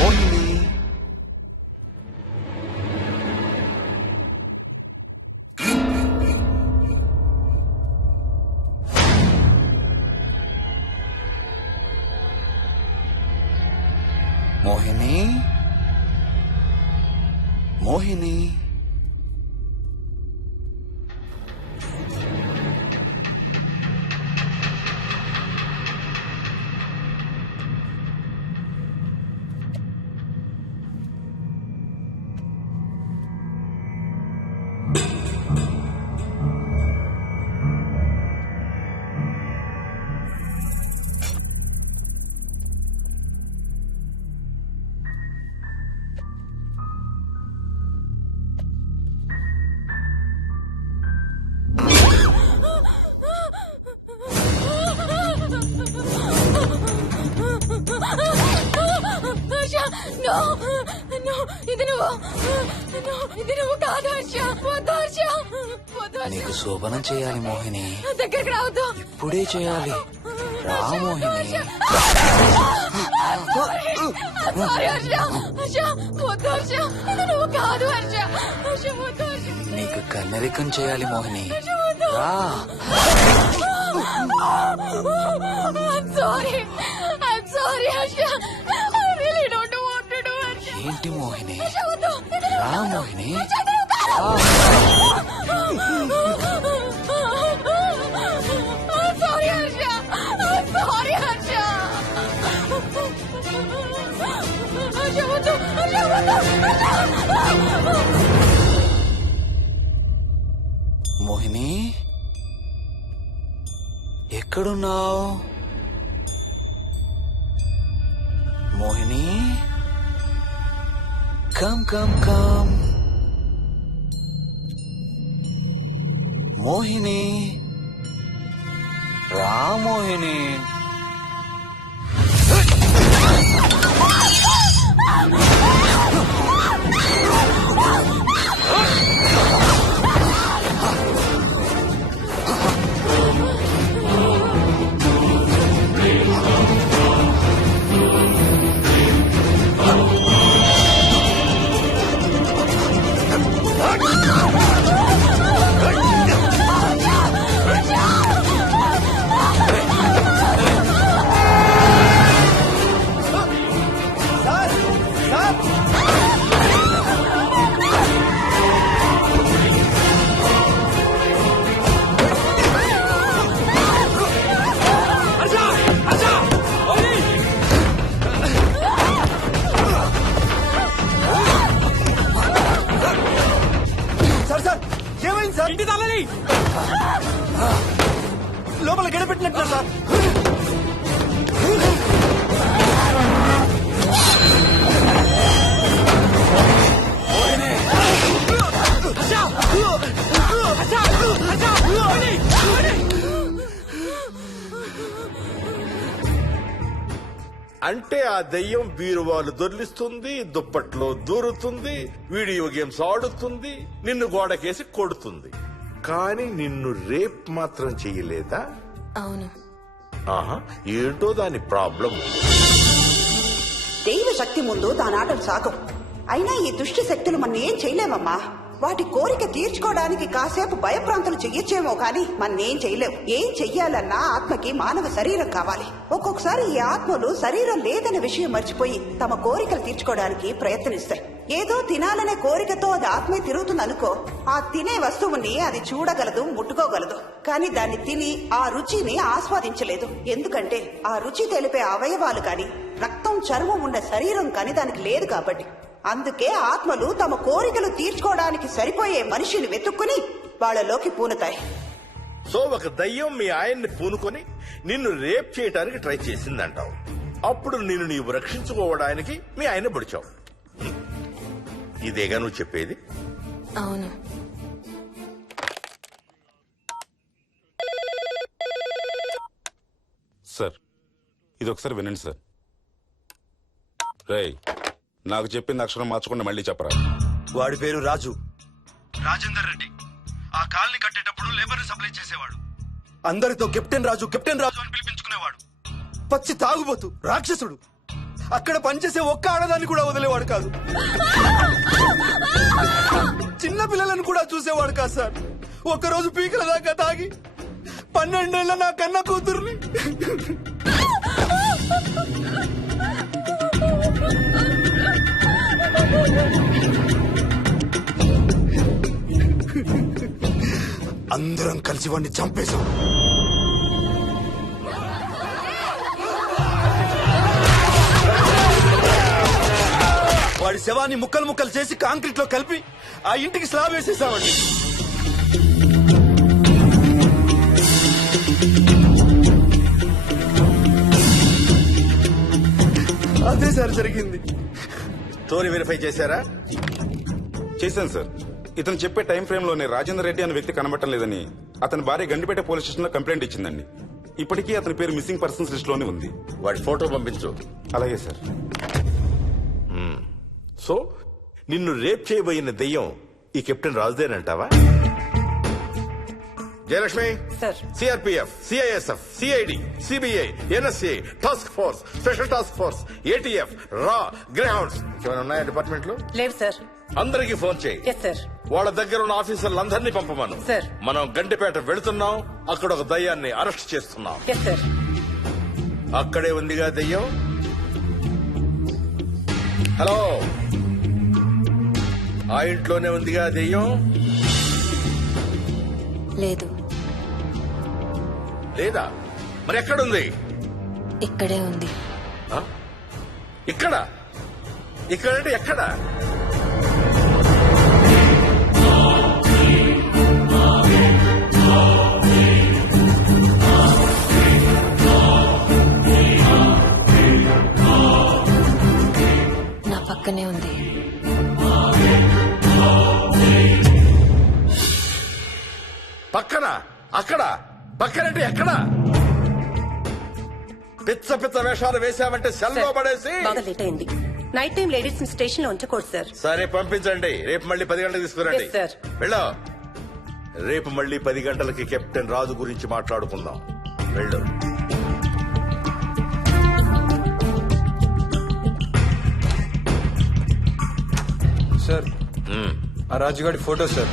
మోహిని. మోహిని, మోహిని. హర్ష, no, no, ఇది నువ్వు కాదు హర్ష. వద్దు హర్ష, వద్దు హర్ష. నీకు శోభనం చేయాలి మోహిని. దగ్గరికి రావద్దు. ఇప్పుడే చేయాలి. రా మోహిని. సారీ హర్ష. హర్ష, వద్దు హర్ష. ఇది నువ్వు కాదు హర్ష. హర్ష, వద్దు హర్ష. నీకు కన్నరికం చేయాలి మోహిని. రా. I'm sorry. I'm sorry Harsha. I really don't want to do Harsha. ఏంటి మోహిని? హర్ష, వద్దు. రా మోహిని. హర్ష, ఇది నువ్వు కాదు. I'm sorry Harsha. I'm sorry Harsha. Harsha, వద్దు. హర్ష, వద్దు. మోహిని, ఎక్కడున్నావు Mohini? Come come come Mohini. రా మోహిని. ఇంటి తాళాలి లోపల గడపెట్టినట్టు సార్. అంటే ఆ దెయ్యం బీరువాలు దొర్లిస్తుంది, దుప్పట్లో దూరుతుంది, వీడియో గేమ్స్ ఆడుతుంది, నిన్ను గోడకేసి కొడుతుంది. కానీ నిన్ను రేప్ మాత్రం చెయ్యలేదా? అవును. ఆహా, ఏంటో దాని ప్రాబ్లం. దైవ శక్తి ముందు దానాటలు సాగం. అయినా ఈ దుష్ట శక్తులు మన ఏం చేయలేమమ్మా. వాటి కోరిక తీర్చుకోవడానికి కాసేపు భయప్రాంతులు చెయ్యొచ్చేమో కానీ మన్నేం చేయలేవు. ఏం చెయ్యాలన్నా ఆత్మకి మానవ శరీరం కావాలి. ఒక్కొక్కసారి ఈ ఆత్మలు శరీరం లేదన్న విషయం మర్చిపోయి తమ కోరికలు తీర్చుకోవడానికి ప్రయత్నిస్తాయి. ఏదో తినాలనే కోరికతో అది ఆత్మే తిరుగుతుందనుకో, ఆ తినే వస్తువుని అది చూడగలదు, ముట్టుకోగలదు. కానీ దాన్ని తిని ఆ రుచిని ఆస్వాదించలేదు. ఎందుకంటే ఆ రుచి తెలిపే అవయవాలు కాని రక్తం, చర్మం ఉన్న శరీరం కాని దానికి లేదు కాబట్టి. అందుకే ఆత్మలు తమ కోరికలు తీర్చుకోవడానికి సరిపోయే మనిషిని వెతుక్కుని వాళ్ళలోకి పూనుతాయి. సో ఒక దయ్యం మీ ఆయన్ని పూనుకొని నిన్ను రేప్ చేయడానికి ట్రై చేసిందంటావు. అప్పుడు నిన్ను నీవు రక్షించుకోవడానికి మీ ఆయన పొడిచావు. ఇదేగా నువ్వు చెప్పేది? అవును. సార్, ఇది ఒకసారి వినండి సార్. రేయ్, నాకు చెప్పింది అక్షరం మార్చకుండా మళ్ళీ చెప్పరా. వాడి పేరు రాజు, రాజేందర్ రెడ్డి. ఆ కాలనీ కట్టేటప్పుడు లేబర్ సప్లై చేసేవాడు. అందరితో కెప్టెన్ రాజు అని పిలిపించుకునేవాడు. పచ్చి తాగుబోతు, రాక్షసుడు. అక్కడ పనిచేసే ఒక్క ఆడదాన్ని కూడా వదిలేవాడు కాదు. చిన్న పిల్లలను కూడా చూసేవాడు కాదు సార్. ఒక్కరోజు పీకల దాకా తాగి 12 ఏళ్ల నా కన్న కూతుర్ని అందరం కలిసి వాడిని చంపేశాం. వాడి శవాన్ని ముక్కలు ముక్కలు చేసి కాంక్రీట్ లో కలిపి ఆ ఇంటికి స్లాబ్ వేసేసామండి. అదే సార్ జరిగింది. స్టోరీ వెరిఫై చేశారా? చేశాను సార్. ఇతను చెప్పే టైం ఫ్రేమ్ లోనే రాజేందర్ రెడ్డి అనే వ్యక్తి కనబడటం లేదని అతని భార్య గండిపేట పోలీస్ స్టేషన్ లో కంప్లైంట్ ఇచ్చిందండి. ఇప్పటికీ అతని పేరు మిస్సింగ్ పర్సన్స్ లిస్ట్ లోనే ఉంది. వాడి ఫోటో పంపించు. అలాగే సార్. సో నిన్ను రేప్ చేయబోయిన దెయ్యం ఈ కెప్టెన్ రాజుదేనంటావా? Jayalakshmi, CRPF, CISF, CID, CBI, NSA, task force, special task force, ATF, రా, గ్రేహౌండ్స్ ఏమైనా ఉన్నాయా డిపార్ట్మెంట్ లో? లేదు సార్. అందరికీ ఫోన్ చేయి. వాళ్ళ దగ్గర ఉన్న ఆఫీసర్లందరినీ పంపమను. మనం గండిపేట వెళుతున్నాం. అక్కడ ఒక దయ్యాన్ని అరెస్ట్ చేస్తున్నాం. అక్కడే ఉందిగా దయ్యం. హలో, ఆ ఇంట్లోనే ఉందిగా దెయ్యం? లేదు. లేదా? మరి ఎక్కడుంది? ఇక్కడే ఉంది. ఇక్కడ? ఇక్కడంటే ఎక్కడ? నా పక్కనే ఉంది. పక్కన? అక్కడ? పక్కనంటే ఎక్కడ? పిచ్చ పిచ్చ వేషాలు వేశామంటే సెల్లో పడేసి. బాగా లేట్ అయింది. నైట్ టైం లేడీస్ స్టేషన్ లో ఉంచకూడదు సార్. సరే పంపించండి. రేపు మళ్ళీ 10 గంటలకు తీసుకురండి. వెళ్ళు. రేపు మళ్ళీ 10 గంటలకి కెప్టెన్ రాజు గురించి మాట్లాడుకుందాం. వెళ్ళు. సార్, ఆ రాజుగాడి ఫోటో సార్.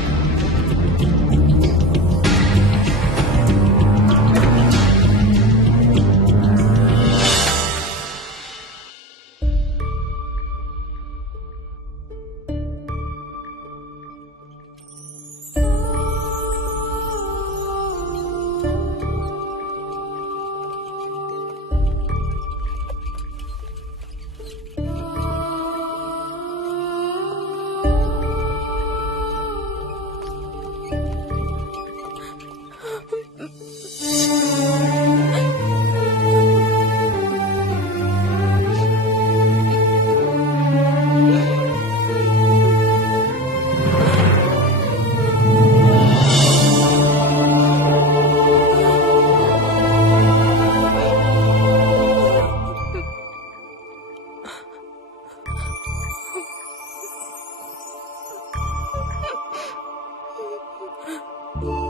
Oh